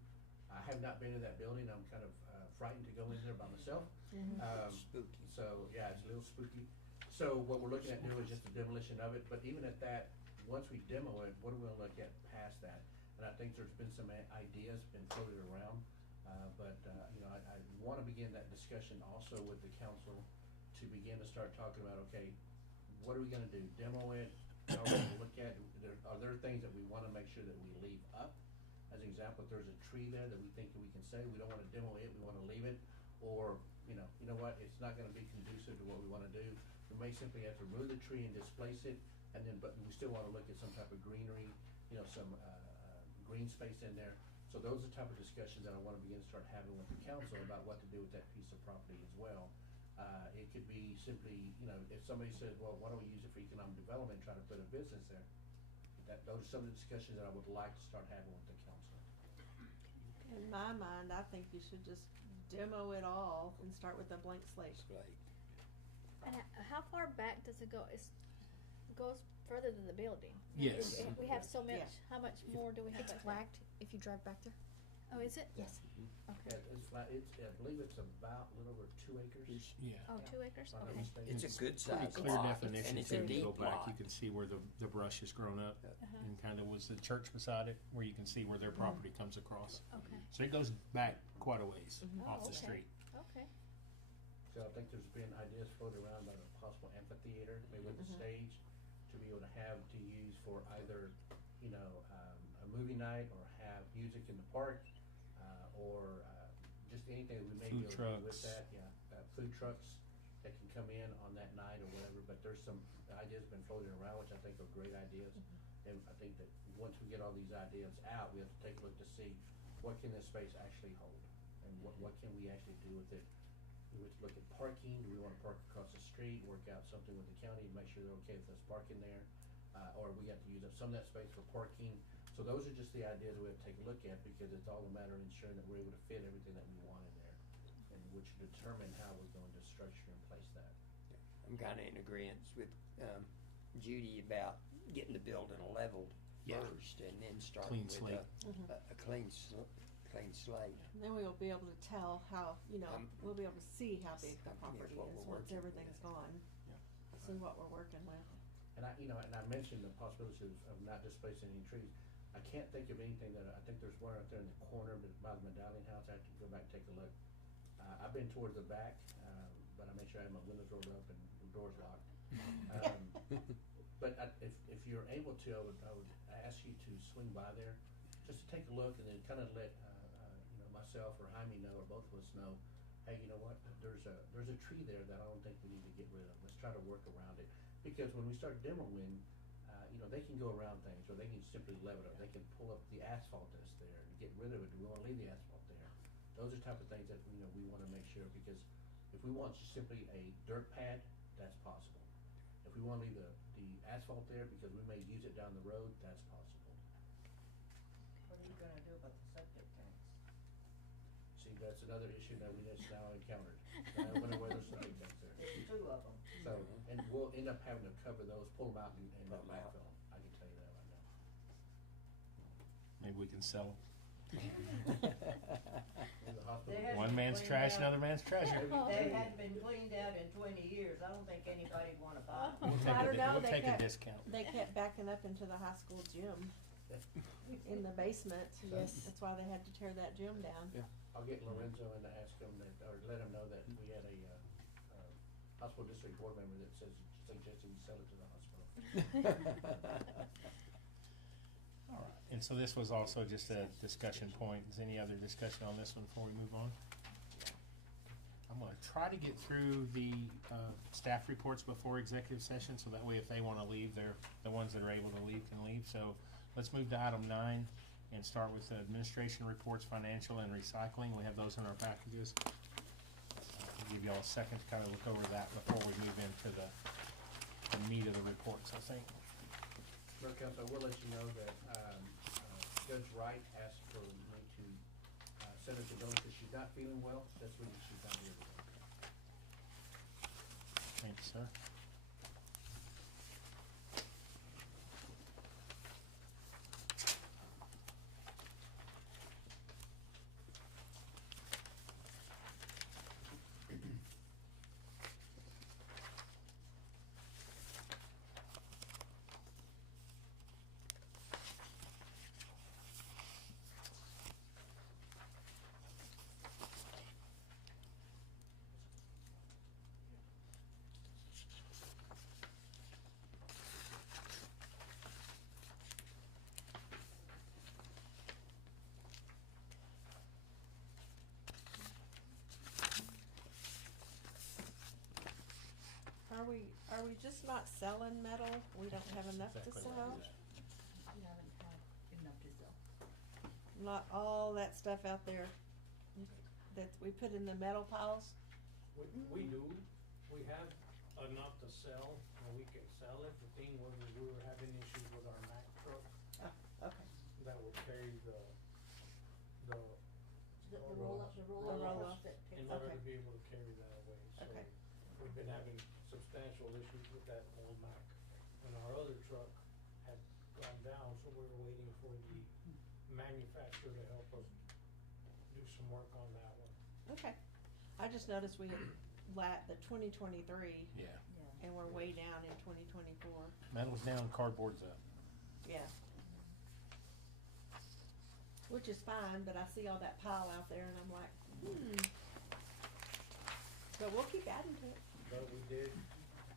I have not been in that building. I'm kind of frightened to go in there by myself. Spooky. So, yeah, it's a little spooky. So what we're looking at doing is just a demolition of it, but even at that, once we demo it, what are we gonna look at past that? And I think there's been some ideas been floated around. You know, I wanna begin that discussion also with the council to begin to start talking about, okay, what are we gonna do? Demo it? How are we gonna look at, are there things that we wanna make sure that we leave up? As an example, if there's a tree there that we think that we can say, we don't wanna demo it, we wanna leave it, or, you know what, it's not gonna be conducive to what we wanna do. We may simply have to remove the tree and displace it, and then, but we still wanna look at some type of greenery, you know, some, green space in there. So those are the type of discussions that I wanna begin to start having with the council about what to do with that piece of property as well. It could be simply, you know, if somebody says, well, why don't we use it for economic development, try to put a business there? Those are some of the discussions that I would like to start having with the council. In my mind, I think you should just demo it all and start with a blank slate. And how far back does it go? It goes further than the building. Yes. We have so much, Yeah. how much more do we have It's back there? flagged if you drive back there. Oh, is it? Yes. Okay. Yeah, it's like, I believe it's about a little over 2 acres. Yeah. Oh, 2 acres? If I'm not Okay. mistaken. It's a good Pretty size clear lot, definition, and it's so a if you go deep back, you lot. can see where the brush has grown up, Uh-huh. and kind of was the church beside it, where you can see where their property comes across. Okay. So it goes back quite a ways off Oh, the okay. street. Okay. So I think there's been ideas floated around about a possible amphitheater, maybe with a stage, to be able to have to use for either, a movie night or have music in the park, or just anything that we may be Food able to do with trucks. that, food trucks that can come in on that night or whatever, but there's some ideas been floating around, which I think are great ideas. And I think that once we get all these ideas out, we have to take a look to see what can this space actually hold, and what can we actually do with it. We would look at parking, do we wanna park across the street, work out something with the county, make sure they're okay with us parking there, or we have to use up some of that space for parking. So those are just the ideas we have to take a look at, because it's all a matter of ensuring that we're able to fit everything that we want in there, and which determine how we're going to structure and place that. I'm kinda in agreement with, Judy about getting the building leveled Yeah. first, and then starting Clean with slate. a clean slate. And then we'll be able to tell how, we'll be able to see how big the Yeah, property what is we're once working everything's gone. Yeah. See what we're working with. And I mentioned the possibility of not displacing any trees. I can't think of anything I think there's one out there in the corner by the Medallion House. I have to go back and take a look. I've been towards the back, but I make sure I have my windows rolled up and the doors locked. But if you're able to, I would ask you to swing by there, just to take a look, and then kind of let, myself or Jaime know, or both of us know, hey, you know what, there's a tree there that I don't think we need to get rid of. Let's try to work around it. Because when we start demoing, they can go around things, or they can simply level it. They can pull up the asphalt that's there and get rid of it. Do we wanna leave the asphalt there? Those are type of things that, we wanna make sure, because if we want just simply a dirt pad, that's possible. If we wanna leave the asphalt there because we may use it down the road, that's possible. What are you gonna do about the septic tanks? See, that's another issue that we just now encountered. I wonder where there's something that's there. There's 2 of them. So, and we'll end up having to cover those, pull them out and Pull 'em out. landfill 'em. I can tell you that right now. Maybe we can sell In the hospital. They had- one man's cleaned trash, out. another man's treasure. They hadn't been cleaned out in 20 years. I don't think anybody'd wanna buy them. We'll take I don't know, we'll they take a kept- discount. They kept backing up into the high school gym in the basement. Yes. That's why they had to tear that gym down. I'll get Lorenzo and ask him that, or let him know that we had a, hospital district board member that suggested we sell it to the hospital. All right, and so this was also just a discussion point. Is any other discussion on this one before we move on? I'm gonna try to get through the, staff reports before executive session, so that way if they wanna leave, the ones that are able to leave can leave. So let's move to item 9 and start with the administration reports, financial and recycling. We have those in our packages. I'll give y'all a second to kind of look over that before we move into the meat of the reports, I think. Mayor Council, I will let you know that, Judge Wright asked for me to, send her to Dawn because she's not feeling well. That's the reason she's not here today. Thank you, sir. Are we just not selling metal? We don't have enough to Exactly sell? right. We haven't had enough to sell. Not all that stuff out there that we put in the metal piles? We do, we have enough to sell, and we can sell it. The thing was, we were having issues with our Mack truck Okay. that would carry the The roll-ups. the The roll-ups roll-ups. that pick in up. order Okay. to be able to carry that away. So Okay. we've been having substantial issues with that old Mack in our our other truck had gone down, so we were waiting for the manufacturer to help us do some work on that one. Okay. I just noticed we had the 2023, Yeah. and we're way down in 2024. Metal's down, cardboard's up. Yeah. Which is fine, but I see all that pile out there and I'm like, But we'll keep adding to it. But we did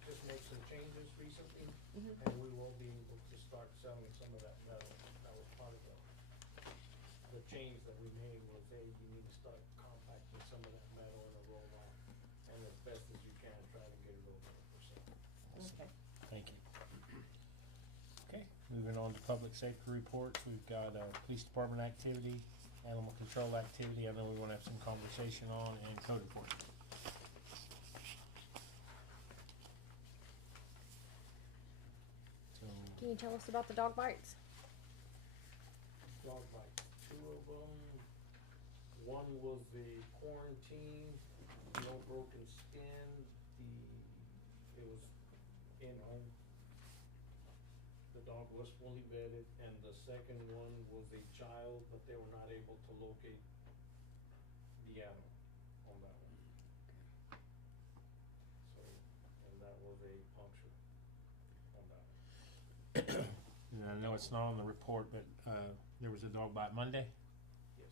just make some changes recently, Mhm. and we will be able to start selling some of that metal. That was part of the change that we made was, hey, you need to start compacting some of that metal in a roll-off, and as best as you can, try to get it over for sale. Okay. Thank you. Okay, moving on to public safety reports, we've got, police department activity, animal control activity, I know we wanna have some conversation on, and code enforcement. So, Can you tell us about the dog bites? Dog bites, two of them. One was the quarantine, no broken skin, it was in-home. The dog was fully vetted, and the second one was a child, but they were not able to locate the animal on that one. So, and that was a puncture on that one. and I know it's not on the report, but, there was a dog bite Monday? Yes,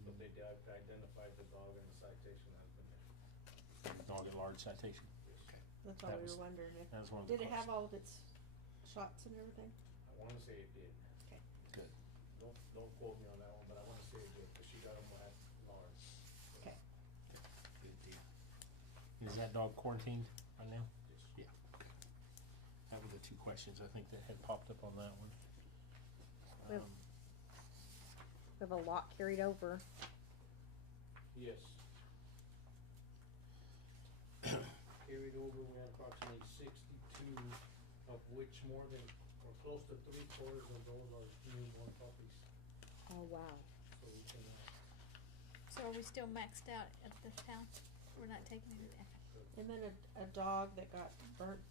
but they identified the dog and the citation has been made. Dog at large citation? Yes. That's all That we was- were wondering if, that was one of the did it have questions. all of its shots and everything? I wanna say it did. Okay. Good. Don't quote me on that one, but I wanna say it did, cause she got them at large. Okay. Good deal. Is that dog quarantined right now? Yes. Yeah, okay. That were the two questions I think that had popped up on that one. Yep. We have a lot carried over. Yes. Carried over, we had approximately 62, of which more than, or close to 3/4 of those are newborn puppies, Oh, wow. so we can, So are we still maxed out at the town? We're not taking anything? And then a dog that got burnt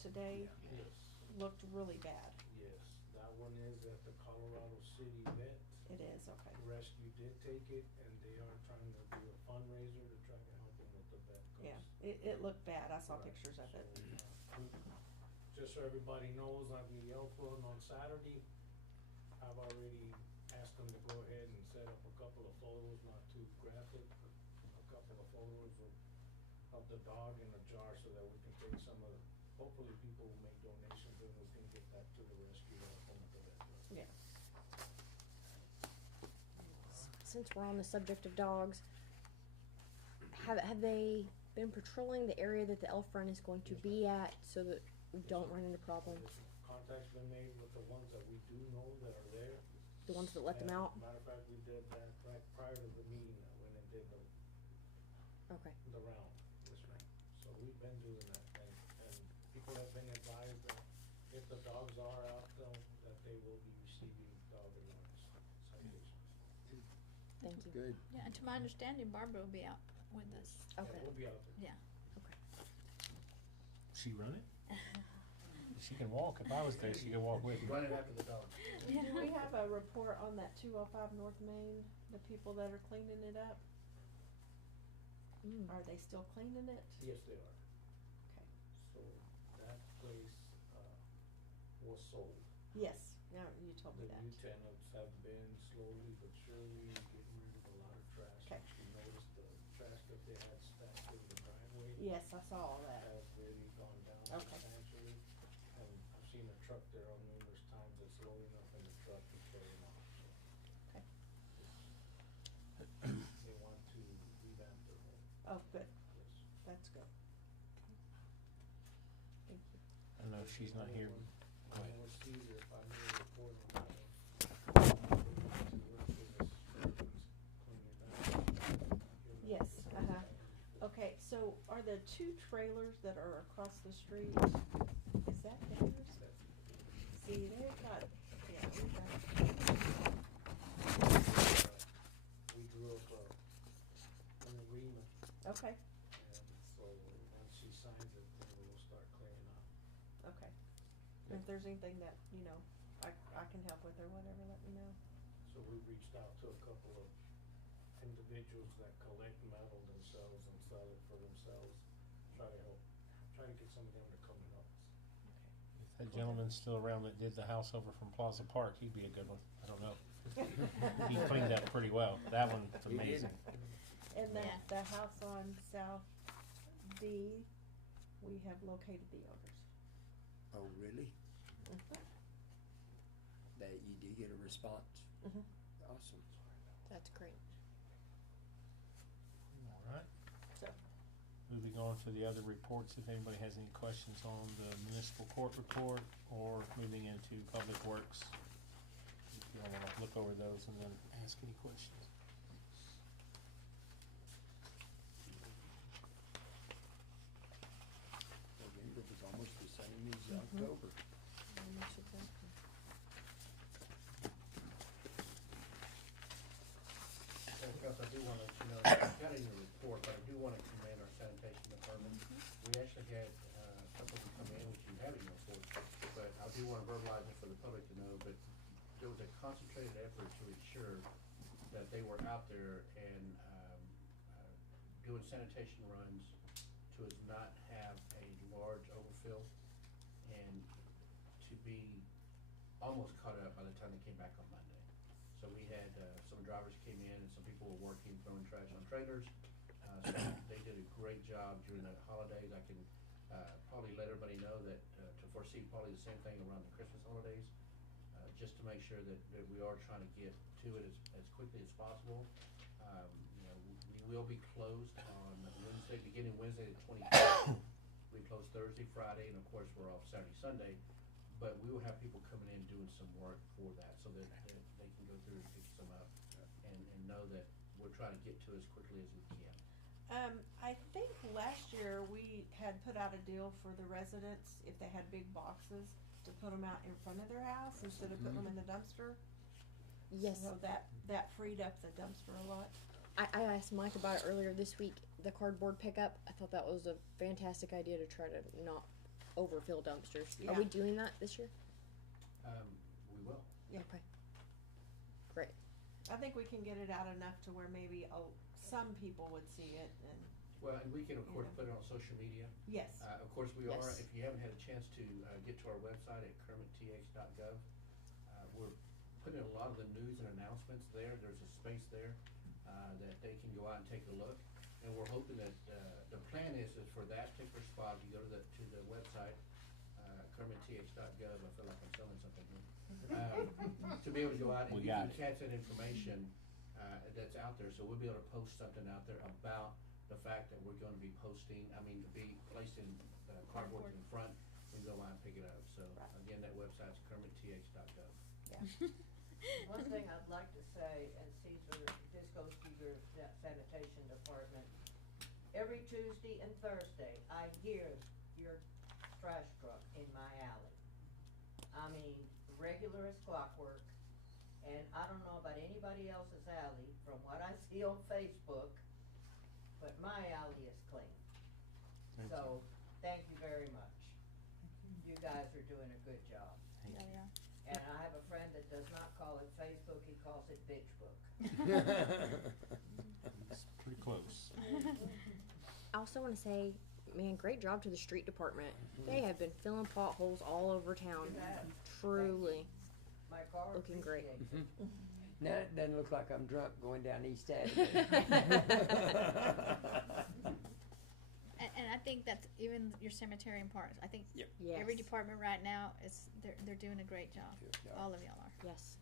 today yes, looked really bad. yes, that one is at the Colorado City Vet. It is, okay. Rescue did take it, and they are trying to do a fundraiser to try to help them with the vet costs. Yeah, it looked bad. I saw Right. pictures of it. So, just so everybody knows, on the elk run on Saturday, I've already asked them to go ahead and set up a couple of photos, not too graphic, but a couple of photos of the dog in a jar so that we can take some of, hopefully people will make donations and we can get that to the rescue and help them with the vet run. Yeah. Since we're on the subject of dogs, have they been patrolling the area that the elf run is going to be at so that we don't run into problems? Contact's been made with the ones that we do know that are there. The ones that let them And out? Matter of fact, we did that right prior to the meeting, I went and did Okay. the round, yes ma'am. So we've been doing that, and people have been advised that if the dogs are out though, that they will be receiving dog alarms citations. Thank you. Good. Yeah, and to my understanding, Barbara will be out with us. Yeah, Okay. we'll be out there. Yeah. She run it? She can walk. If I was there, she could walk with me. Run it after the dog. Do we have a report on that 205 North Main, the people that are cleaning it up? Are they still cleaning it? Yes, they are. Okay. So that place, was sold. Yes, yeah, you told me The that. new tenants have been slowly but surely getting rid of a lot of trash. Okay. If you noticed the trash that they had stacked in the driveway. Yes, I saw all that. Has really gone down Okay. substantially. And I've seen a truck there on numerous times that's loading up in the truck and carrying off, so. Okay. They want to revamp their home, Oh, good. yes. That's good. Thank you. I know she's not here. Go ahead. I will see if I may report on that one. Yes, Okay, so are the two trailers that are across the street, is that theirs? See, they've got, yeah, we've got. We drew up an agreement, Okay, and so once she signs it, then we'll start clearing out. okay. If there's anything that, you know, I can help with or whatever, let me know. So we reached out to a couple of individuals that collect metal themselves and sell it for themselves. Try to get some of them to come and help us. If that gentleman's still around that did the house over from Plaza Park, he'd be a good one. I don't know. He cleaned that pretty well. That one's He did. amazing. And the, Yeah. the house on South D, we have located the owners. Oh, really? That you did get a response? Mhm. Awesome. That's great. All right. So, Moving on to the other reports, if anybody has any questions on the municipal court report or moving into public works. If you wanna look over those and then ask any questions. November was almost the same as October. Almost exactly. Something else I do wanna let you know, it's not in your report, but I do wanna commend our sanitation department. We actually had, a couple of them come in, which you have in your report, but I do wanna verbalize it for the public to know, but there was a concentrated effort to ensure that they were out there and, doing sanitation runs to not have a large overfill and to be almost caught up by the time they came back on Monday. So we had, some drivers came in and some people were working, throwing trash on trailers. So they did a great job during the holidays. I can, probably let everybody know that, to foresee probably the same thing around the Christmas holidays. Just to make sure that we are trying to get to it as quickly as possible. You know, we will be closed on Wednesday, beginning Wednesday the 25th. We close Thursday, Friday, and of course, we're off Saturday, Sunday. But we will have people coming in doing some work for that, so that they can go through and pick some up and know that we're trying to get to as quickly as we can. I think last year we had put out a deal for the residents, if they had big boxes, to put them out in front of their house instead of putting them in the dumpster. Yes. So that freed up the dumpster a lot. I asked Mike about it earlier this week, the cardboard pickup. I thought that was a fantastic idea to try to not overfill dumpsters. Are we Yeah. doing that this year? We will. Yeah. Okay. Great. I think we can get it out enough to where maybe, some people would see it and, Well, and we can, of course, Yeah. put it on social media. yes. Of course, we are, Yes. if you haven't had a chance to get to our website at kermitth.gov, we're putting a lot of the news and announcements there. There's a space there that they can go out and take a look. And we're hoping that, the plan is for that particular spot, if you go to the website, kermitth.gov, I feel like I'm selling something here. To be able to go out and We you got can it. catch that information that's out there. So we'll be able to post something out there about the fact that we're gonna be be placing cardboard in front, and go out and pick it up. So again, that website's kermitth.gov. One thing I'd like to say, and Caesar, this goes to your sanitation department. Every Tuesday and Thursday, I hear your trash truck in my alley. I mean, regular as clockwork. And I don't know about anybody else's alley, from what I see on Facebook, but my alley is clean. Thank So, thank you very much. You guys are doing a good job. Yeah, yeah. And I have a friend that does not call it Facebook, he calls it bitch book. It's pretty close. I also want to say, man, great job to the street department. They have been filling potholes all over town. You have. Truly. My car Looking great. appreciates it. Now, it doesn't look like I'm drunk going down East Avenue. And I think that's even your cemetery and parks. I think Yep. Yes. every department right now they're doing a great job. Good job. All of y'all are. Yes.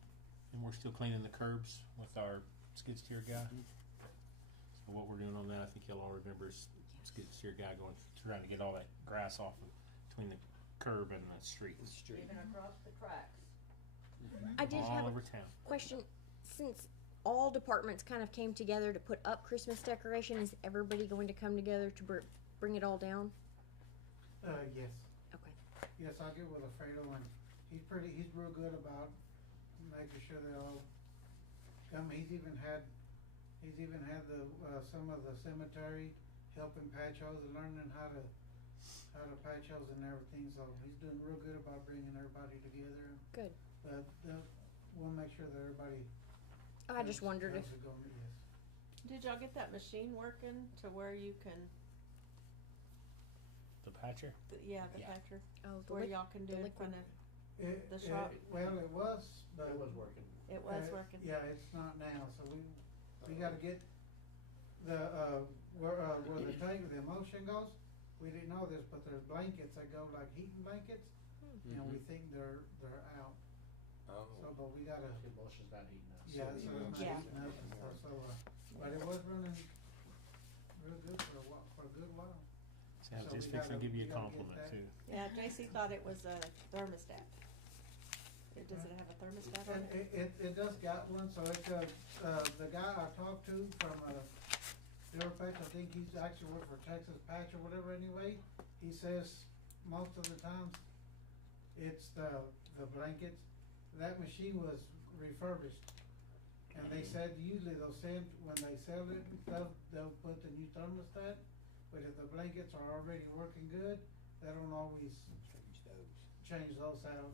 And we're still cleaning the curbs with our skid steer guy. So what we're doing on that, I think y'all all remember, is skid steer guy trying to get all that grass off between the curb and the street. The street. Even across the tracks. I did All have over a town. question. Since all departments kind of came together to put up Christmas decoration, is everybody going to come together to bring it all down? Yes. Okay. Yes, I'll get with Alfredo, and he's real good about making sure they all come. He's even had some of the cemetery helping patch holes and learning how to how to patch holes and everything, so he's doing real good about bringing everybody together. Good. But, we'll make sure that everybody. I just wondered if, knows it going, yes. Did y'all get that machine working to where you can, The patcher? yeah, the Yeah. patcher? oh, the Where liquid, y'all can do the it in front liquid. of, the shop? Well, it was, but. It was working. It was working? Yeah, it's not now, so we gotta get the, where the tank, the emulsion goes. We didn't know this, but there's blankets that go like heating blankets, and we think they're out. Oh. So, but we gotta, The emulsion's not heating up. yeah, so it's not Yeah. heating up and stuff, so, but it was running real good for a good while. See, I was So just we fixing to gotta- give you we a gotta get compliment that. too. Yeah, JC thought it was a thermostat. Does it have a thermostat on And it? it does got one, so it's, the guy I talked to from, Durapatch, I think he's actually worked for Texas Patch or whatever anyway. He says most of the times it's the blankets. That machine was refurbished. And they said usually they'll send, when they sell it, they'll put the new thermostat. But if the blankets are already working good, they don't always change those out,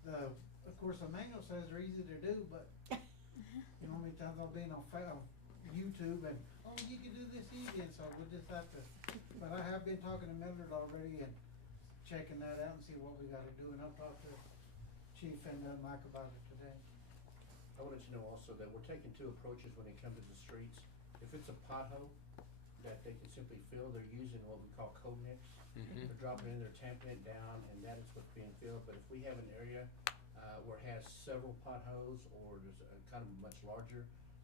so, of course, the manual says they're easy to do, but you know how many times I've been on YouTube and, oh, you can do this easy, and so we'll just have to, but I have been talking to Millard already and checking that out and see what we gotta do, and I'll talk to Chief and Mike about it today. I wanted to know also that we're taking two approaches when it comes to the streets. If it's a pothole that they can simply fill, they're using what we call co-mix. They're dropping it in, they're tamping it down, and that is what's being filled. But if we have an area where it has several potholes or there's a kind of much larger,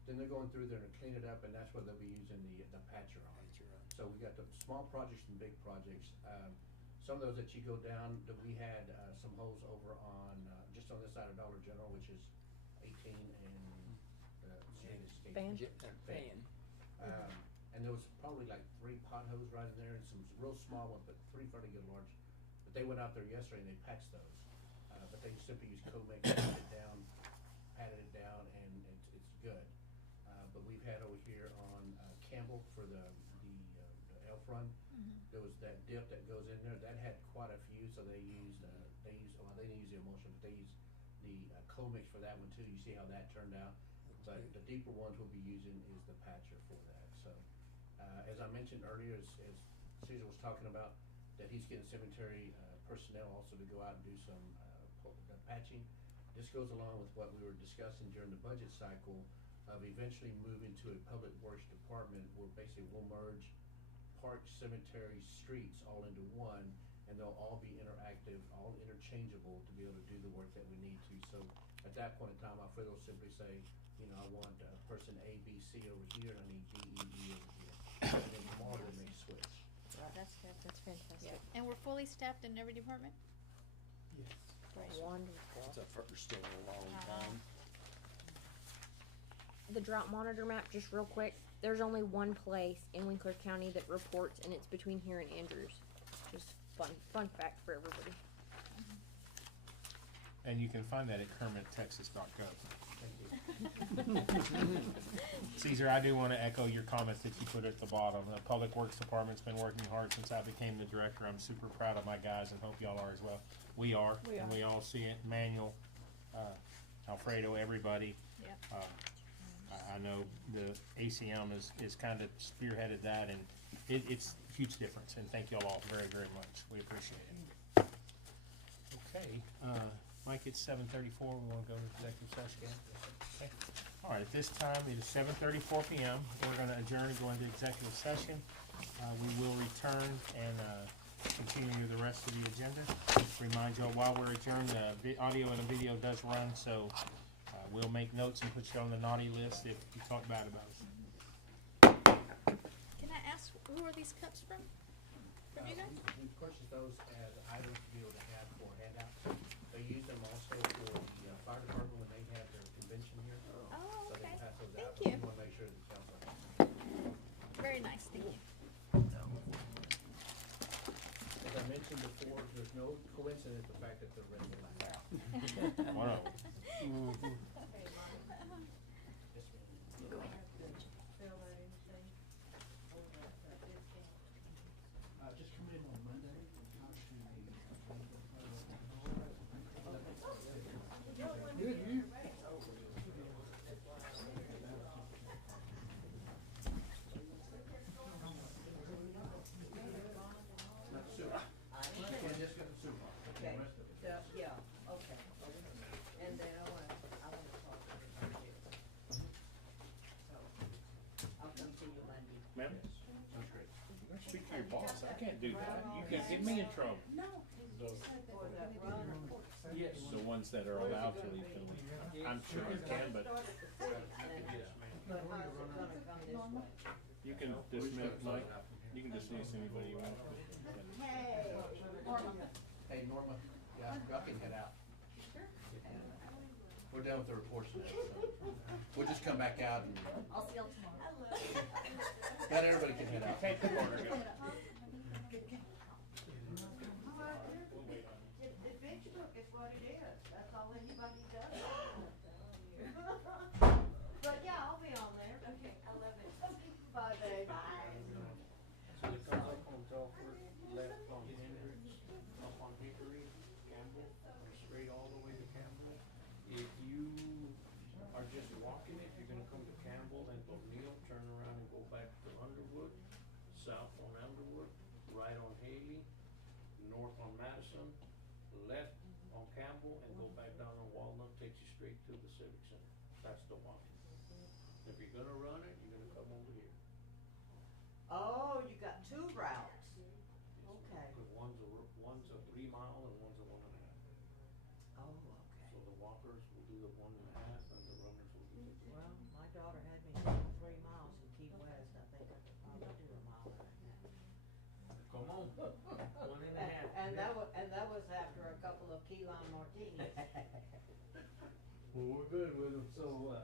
then they're going through there to clean it up, and that's what they'll be using the patcher on. So we got the small projects and big projects. Some of those that you go down, that we had some holes over on just on this side of Dollar General, which is 18 and Fan. Fan. And there was probably like 3 potholes right in there and some real small ones, but 3 fairly good large. But they went out there yesterday and they patched those. But they simply used co-mix, patted it down, and it's good. But we've had over here on Campbell for the elf run, there was that dip that goes in there, that had quite a few, so they used, they didn't use the emulsion, but they used the co-mix for that one too. You see how that turned out? But the deeper ones we'll be using is the patcher for that, so. As I mentioned earlier, as Caesar was talking about, that he's getting cemetery personnel also to go out and do some patching. This goes along with what we were discussing during the budget cycle of eventually moving to a public works department where basically we'll merge parks, cemeteries, streets all into one, and they'll all be interactive, all interchangeable to be able to do the work that we need to. So at that point in time, Alfredo will simply say, you know, I want person A, B, C over here, and I need D, E, E over here. And then tomorrow they may switch. That's good, that's fantastic. And we're fully staffed in every department? Yes. Wonderful. It's a first in a long Uh-huh. time. The drought monitor map, just real quick, there's only one place in Winkler County that reports, and it's between here and Andrews. Just fun fact for everybody. And you can find that at kermittexas.gov. Caesar, I do want to echo your comments that you put at the bottom. The Public Works Department's been working hard since I became the director. I'm super proud of my guys and hope y'all are as well. We are, and we all see it. Manuel, Alfredo, everybody. Yep. I know the ACM is kind of spearheaded that, and it's a huge difference. And thank y'all all very, very much. We appreciate it. Okay, Mike, it's 7:34. We want to go to executive session. Okay. All right, at this time, it is 7:34 p.m. We're going to adjourn and go into executive session. We will return and continue the rest of the agenda. Remind y'all, while we're adjourned, the audio and the video does run, so we'll make notes and put you on the naughty list if you talk bad about us. Can I ask, who are these cups from? From you guys? We purchased those as items to be able to have for handouts. They use them also for the fire department when they have their convention here. Oh, So they okay. pass those Thank out. you. We wanna make sure the council. Very nice, thank you. As I mentioned before, there's no coincidence the fact that they're red and black. One of them. Yes, ma'am. Just come in on Monday. Ma'am? Sounds great. You're gonna speak for your boss, I can't do that, you can get me in trouble. For that runner. Yes. The ones that are allowed to leave the league. I'm sure you can, but Start at the front, and then- But how's it gonna come this way? you can dismiss, Mike, you can dismiss anybody you want. Hey, Hey, Norma, yeah, y'all can head out. We're done with the reports today, so we'll just come back out and I'll see y'all tomorrow. not everybody can head out. Take the corner, go. The bitch book is what it is, that's all anybody does. But yeah, I'll be on there. Okay, I love it. Bye, babe. So it comes up on Telford, left on Hendricks, up on Hickory, Campbell, and straight all the way to Campbell. If you are just walking, if you're gonna come to Campbell and O'Neill, turn around and go back to Underwood, south on Underwood, right on Haley, north on Madison, left on Campbell, and go back down on Walnut, takes you straight to the Civic Center. That's the one. If you're gonna run it, you're gonna come over here. Oh, you got two routes. Okay. Cause one's a 3 mile and one's a 1.5. Oh, So okay. the walkers will do the 1.5 and the runners will do the 3. Well, my daughter had me doing 3 miles in Key West, I think I could probably do a mile and a half. Come on, 1.5. And that was after a couple of key lime martinis. Well, we're good with them, so,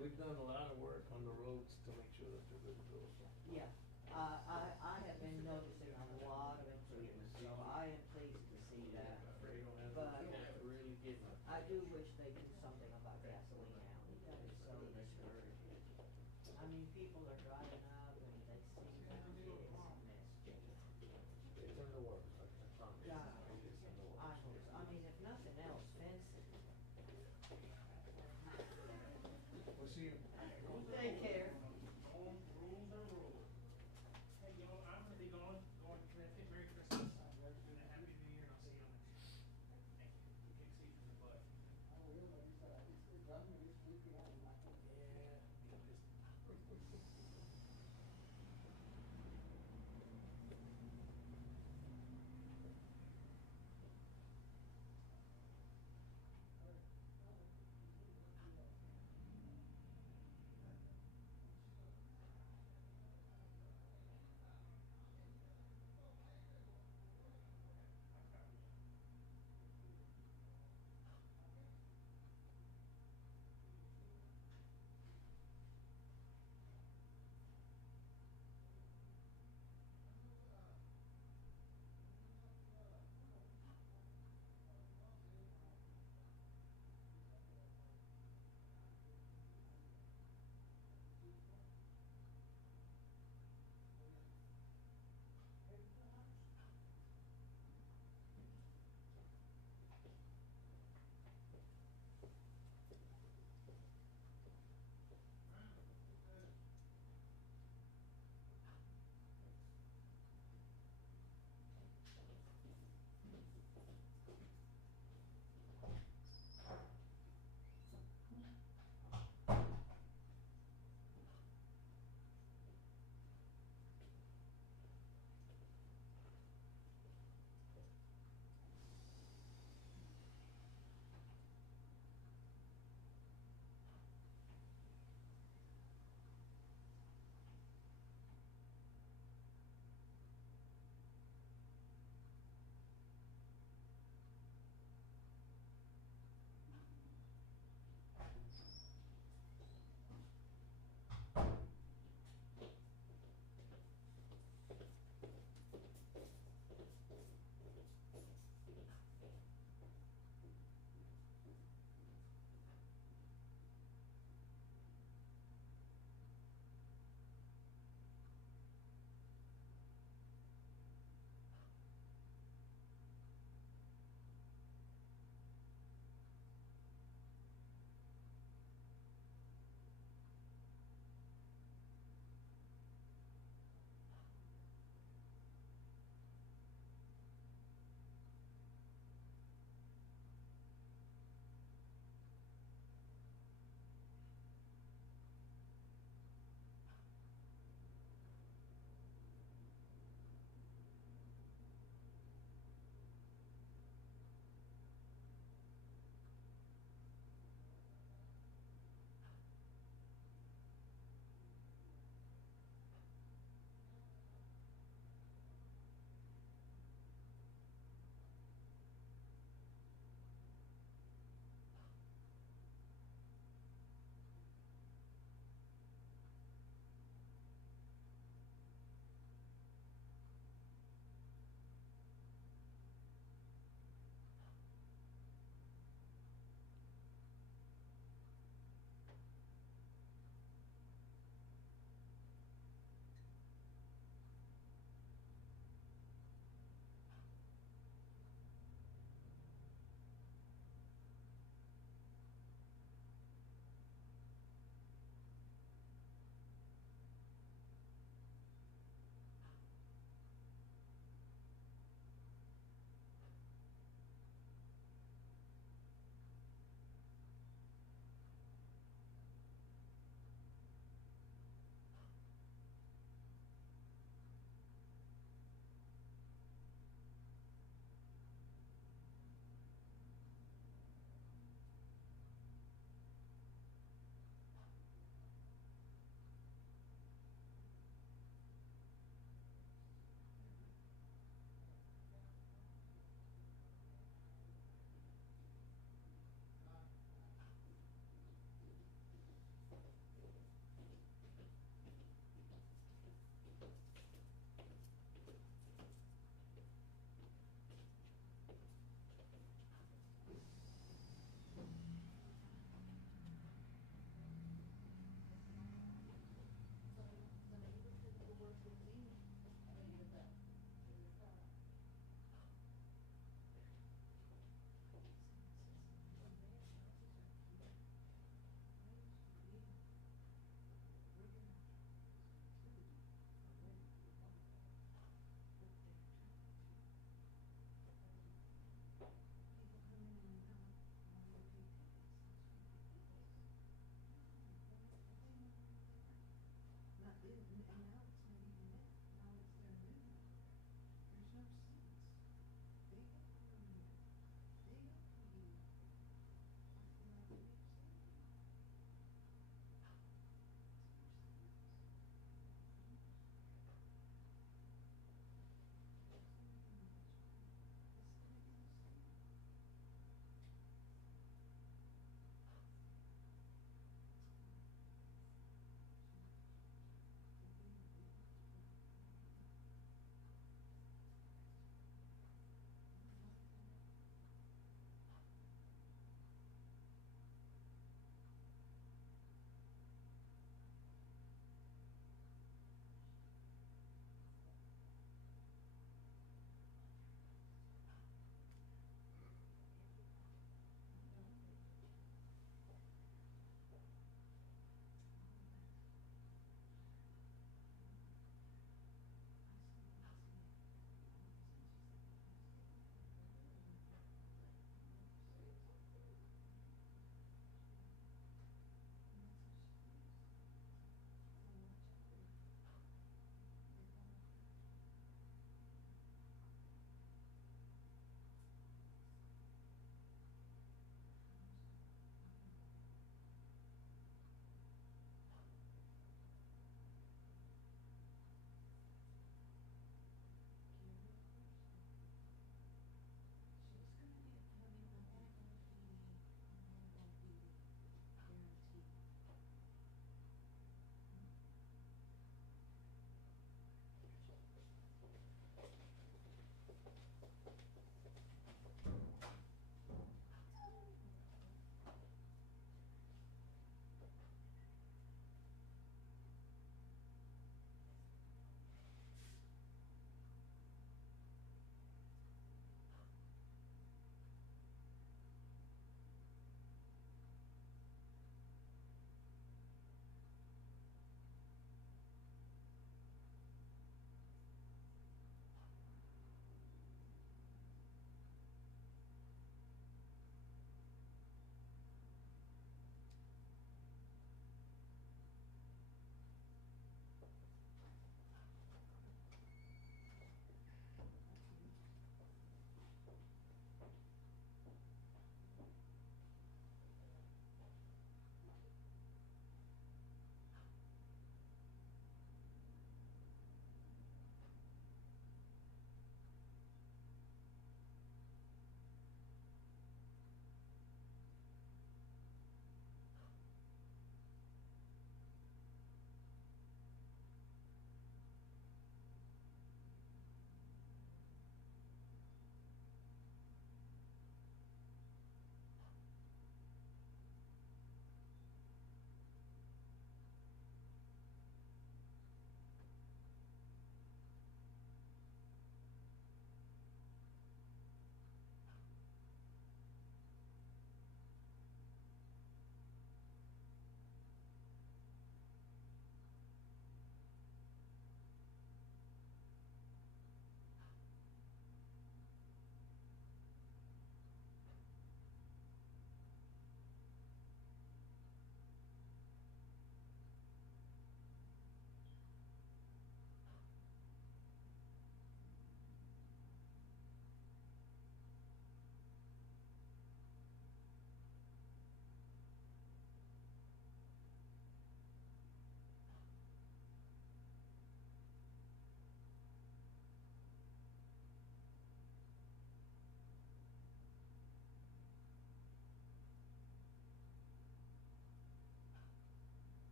we've done a lot of work on the roads to make sure that they're good to go, so. Yeah, I have been noticing a lot of improvement, so I am pleased to see that. Fredo has But really getting it. I do wish they do something about gasoline now, that is so discouraging. I mean, people are driving up and they see that it's a mess. It's in the works, I promise. God, It's in the works. I hope, I mean, if nothing else, fencing. We'll see you. Take care. Hey, y'all, I'm gonna be going to Connecticut. Merry Christmas. And a Happy New Year, and I'll see you on next year. Thank you. You can't see it from the butt.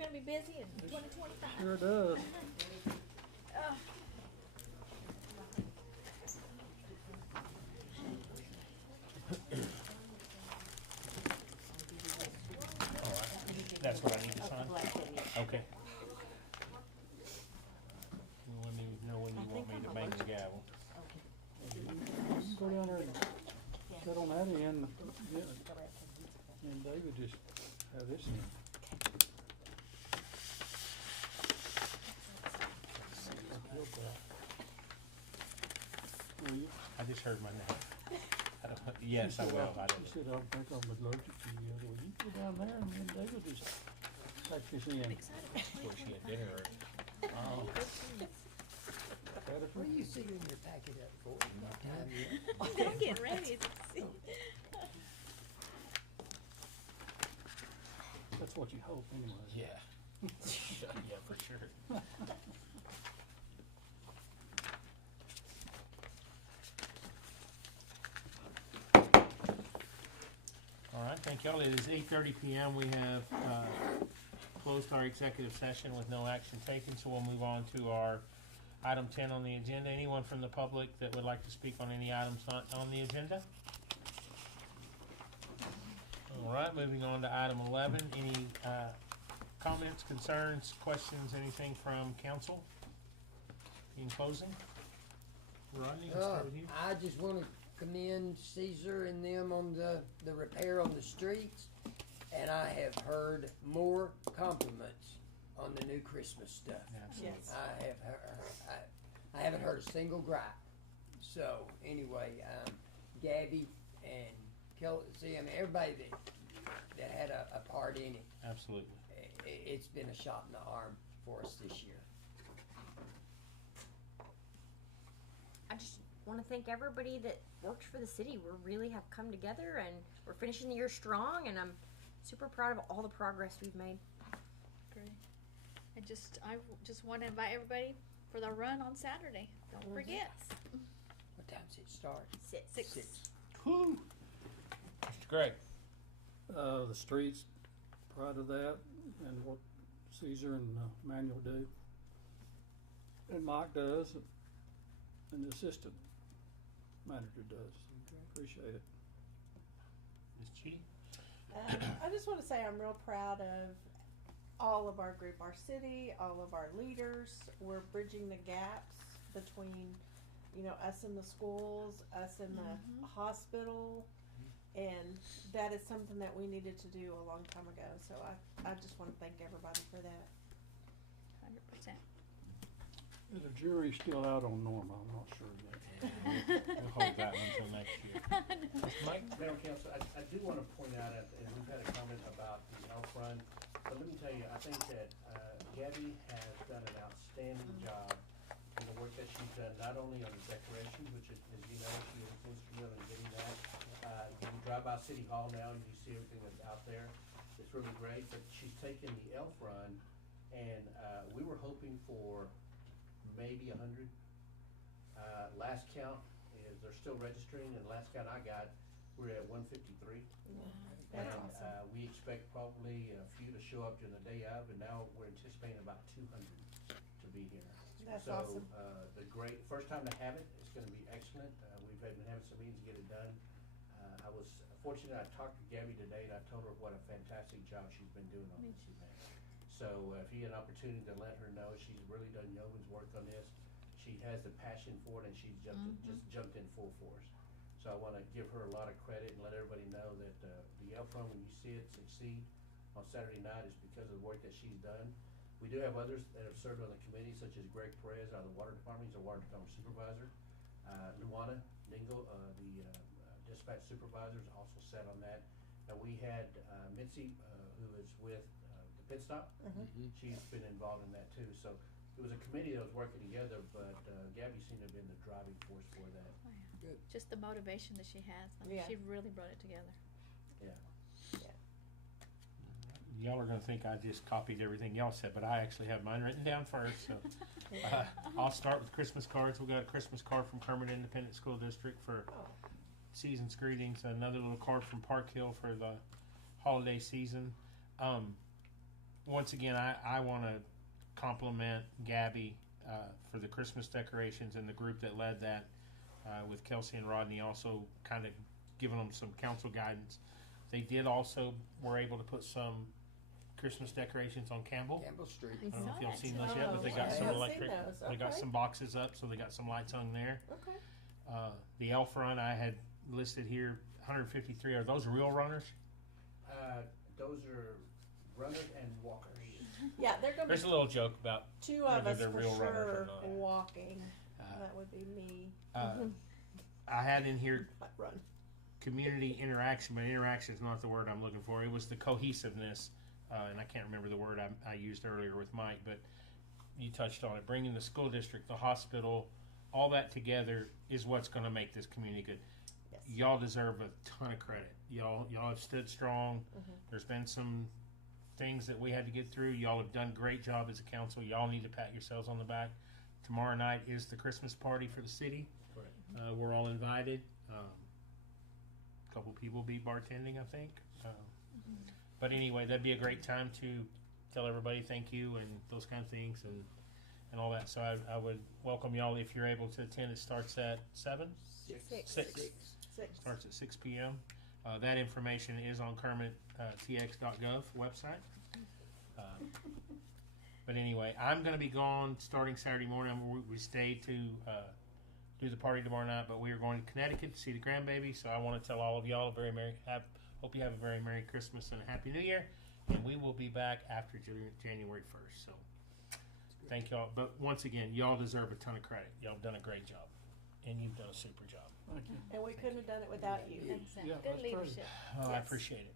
gonna be busy in 2025. Sure does. That's what I need to sign? Okay. You let me know when you want me to bang the gavel. Go down there and sit on that end, yeah, and David just have this in. Will you? I just heard my name. I don't, yes, I will. I He don't. said, I think I'm allergic to you. Well, you go down there and then David just take this in. Where she had dinner or? Oh. What are you sealing your packet up for? Not time yet? I'm getting ready to see. That's what you hope anyway. Yeah. Yeah, for sure. All right, thank y'all. It is 8:30 p.m. We have closed our executive session with no action taken, so we'll move on to our item 10 on the agenda. Anyone from the public that would like to speak on any items not on the agenda? All right, moving on to item 11. Any comments, concerns, questions, anything from council? In closing? Rodney, let's start with you. I just wanna commend Caesar and them on the repair on the streets, and I have heard more compliments on the new Christmas stuff. Absolutely. Yes. I haven't heard a single gripe. So, anyway, Gabby and Kelsey, I mean, everybody that had a part in it, Absolutely. it's been a shot in the arm for us this year. I just want to thank everybody that worked for the city. We really have come together, and we're finishing the year strong, and I'm super proud of all the progress we've made. Great. I just want to invite everybody for the run on Saturday. Don't forget. What time's it start? Six. Whew. Mr. Gregg. The streets, proud of that, and what Caesar and Manuel do. And Mike does, and the assistant manager does. Appreciate it. Ms. Chitty. I just want to say I'm real proud of all of our group, our city, all of our leaders. We're bridging the gaps between, us in the schools, us in the hospital, and that is something that we needed to do a long time ago. So I just want to thank everybody for that. 100%. Is the jury still out on Norma? I'm not sure yet. We'll hold that one until next year. Mike? Mayor and Council, I do want to point out, and we've had a comment about the elf run, but let me tell you, I think that Gabby has done an outstanding job in the work that she's done, not only on the decorations, which is, as you know, she was instrumental in getting that. You drive by City Hall now and you see everything that's out there. It's really great, but she's taken the elf run, and we were hoping for maybe 100. Last count is they're still registering, and last count I got, we're at 153. That's And awesome. we expect probably a few to show up during the day of, and now we're anticipating about 200 to be here. That's So, awesome. the great, first time to have it, it's gonna be excellent. We've been having some meetings to get it done. I was fortunate, I talked to Gabby today, and I told her what a fantastic job she's been doing on this event. So, if you had an opportunity to let her know, she's really done yeoman's work on this. She has the passion for it, and she's just jumped in full force. So I want to give her a lot of credit and let everybody know that the elf run, when you see it succeed on Saturday night, is because of the work that she's done. We do have others that have served on the committee, such as Greg Perez out of the water department. He's a water department supervisor. Luana Ningle, the dispatch supervisor, is also sat on that. And we had Mitzi, who is with the Pit Stop. She's been involved in that too. So it was a committee that was working together, but Gabby seemed to have been the driving force for that. Oh, yeah. Just the motivation that she has. I mean, Yeah. she really brought it together. Yeah. Y'all are gonna think I just copied everything y'all said, but I actually have mine written down first, so. I'll start with Christmas cards. We got a Christmas card from Kermit Independent School District for season's greetings. Another little card from Park Hill for the holiday season. once again, I want to compliment Gabby for the Christmas decorations and the group that led that with Kelsey and Rodney, also kind of giving them some council guidance. They did also were able to put some Christmas decorations on Campbell. Campbell Street. I don't know if y'all seen those Oh, yet, but they got I some haven't electric. seen those. They got Okay. some boxes up, so they got some lights hung there. Okay. The elf run I had listed here, 153. Are those real runners? Those are runners and walkers. Yeah, they're gonna There's a be little joke about two of whether us they're for real runners or sure not. walking. Uh, That would be me. I had in here Might run. community interaction, but interaction is not the word I'm looking for. It was the cohesiveness, and I can't remember the word I used earlier with Mike, but you touched on it. Bringing the school district, the hospital, all that together is what's going to make this community good. Yes. Y'all deserve a ton of credit. Y'all have stood strong. There's been some things that we had to get through. Y'all have done a great job as a council. Y'all need to pat yourselves on the back. Tomorrow night is the Christmas party for the city. We're all invited. A couple people will be bartending, I think. But anyway, that'd be a great time to tell everybody thank you and those kind of things and all that. So I would welcome y'all if you're able to attend. It starts at 7? 6. Starts at 6 p.m. That information is on KermitTX.gov website. But anyway, I'm going to be gone starting Saturday morning. We stay to do the party tomorrow night, but we are going to Connecticut to see the grandbaby. So I want to tell all of y'all a very hope you have a very Merry Christmas and a Happy New Year. And we will be back after January 1st. So thank y'all. But once again, y'all deserve a ton of credit. Y'all have done a great job. And you've done a super job. Thank you. And we couldn't have done it without you. Yeah, Good that's leadership. Oh, I Yes. appreciate it.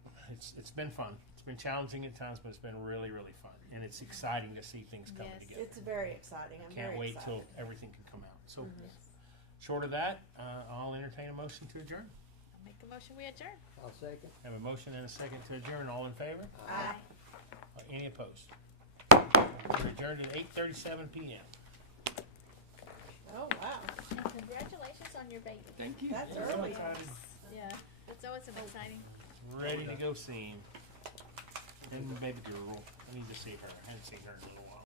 It's been fun. It's been challenging at times, but it's been really, really fun. And it's exciting to see things coming Yes. together. It's very exciting. I'm Can't very wait excited. till everything can come out. So short of that, I'll entertain a motion to adjourn. I'll make a motion, we adjourn. I'll second. Have a motion and a second to adjourn. All in favor? Aye. Any opposed? We're adjourned at 8:37 p.m. Oh, wow. And congratulations on your baby. Thank you. That's I'm early. excited. Yeah, that's always an exciting. Ready to go see him. And baby girl. I need to see her. I haven't seen her in a little while.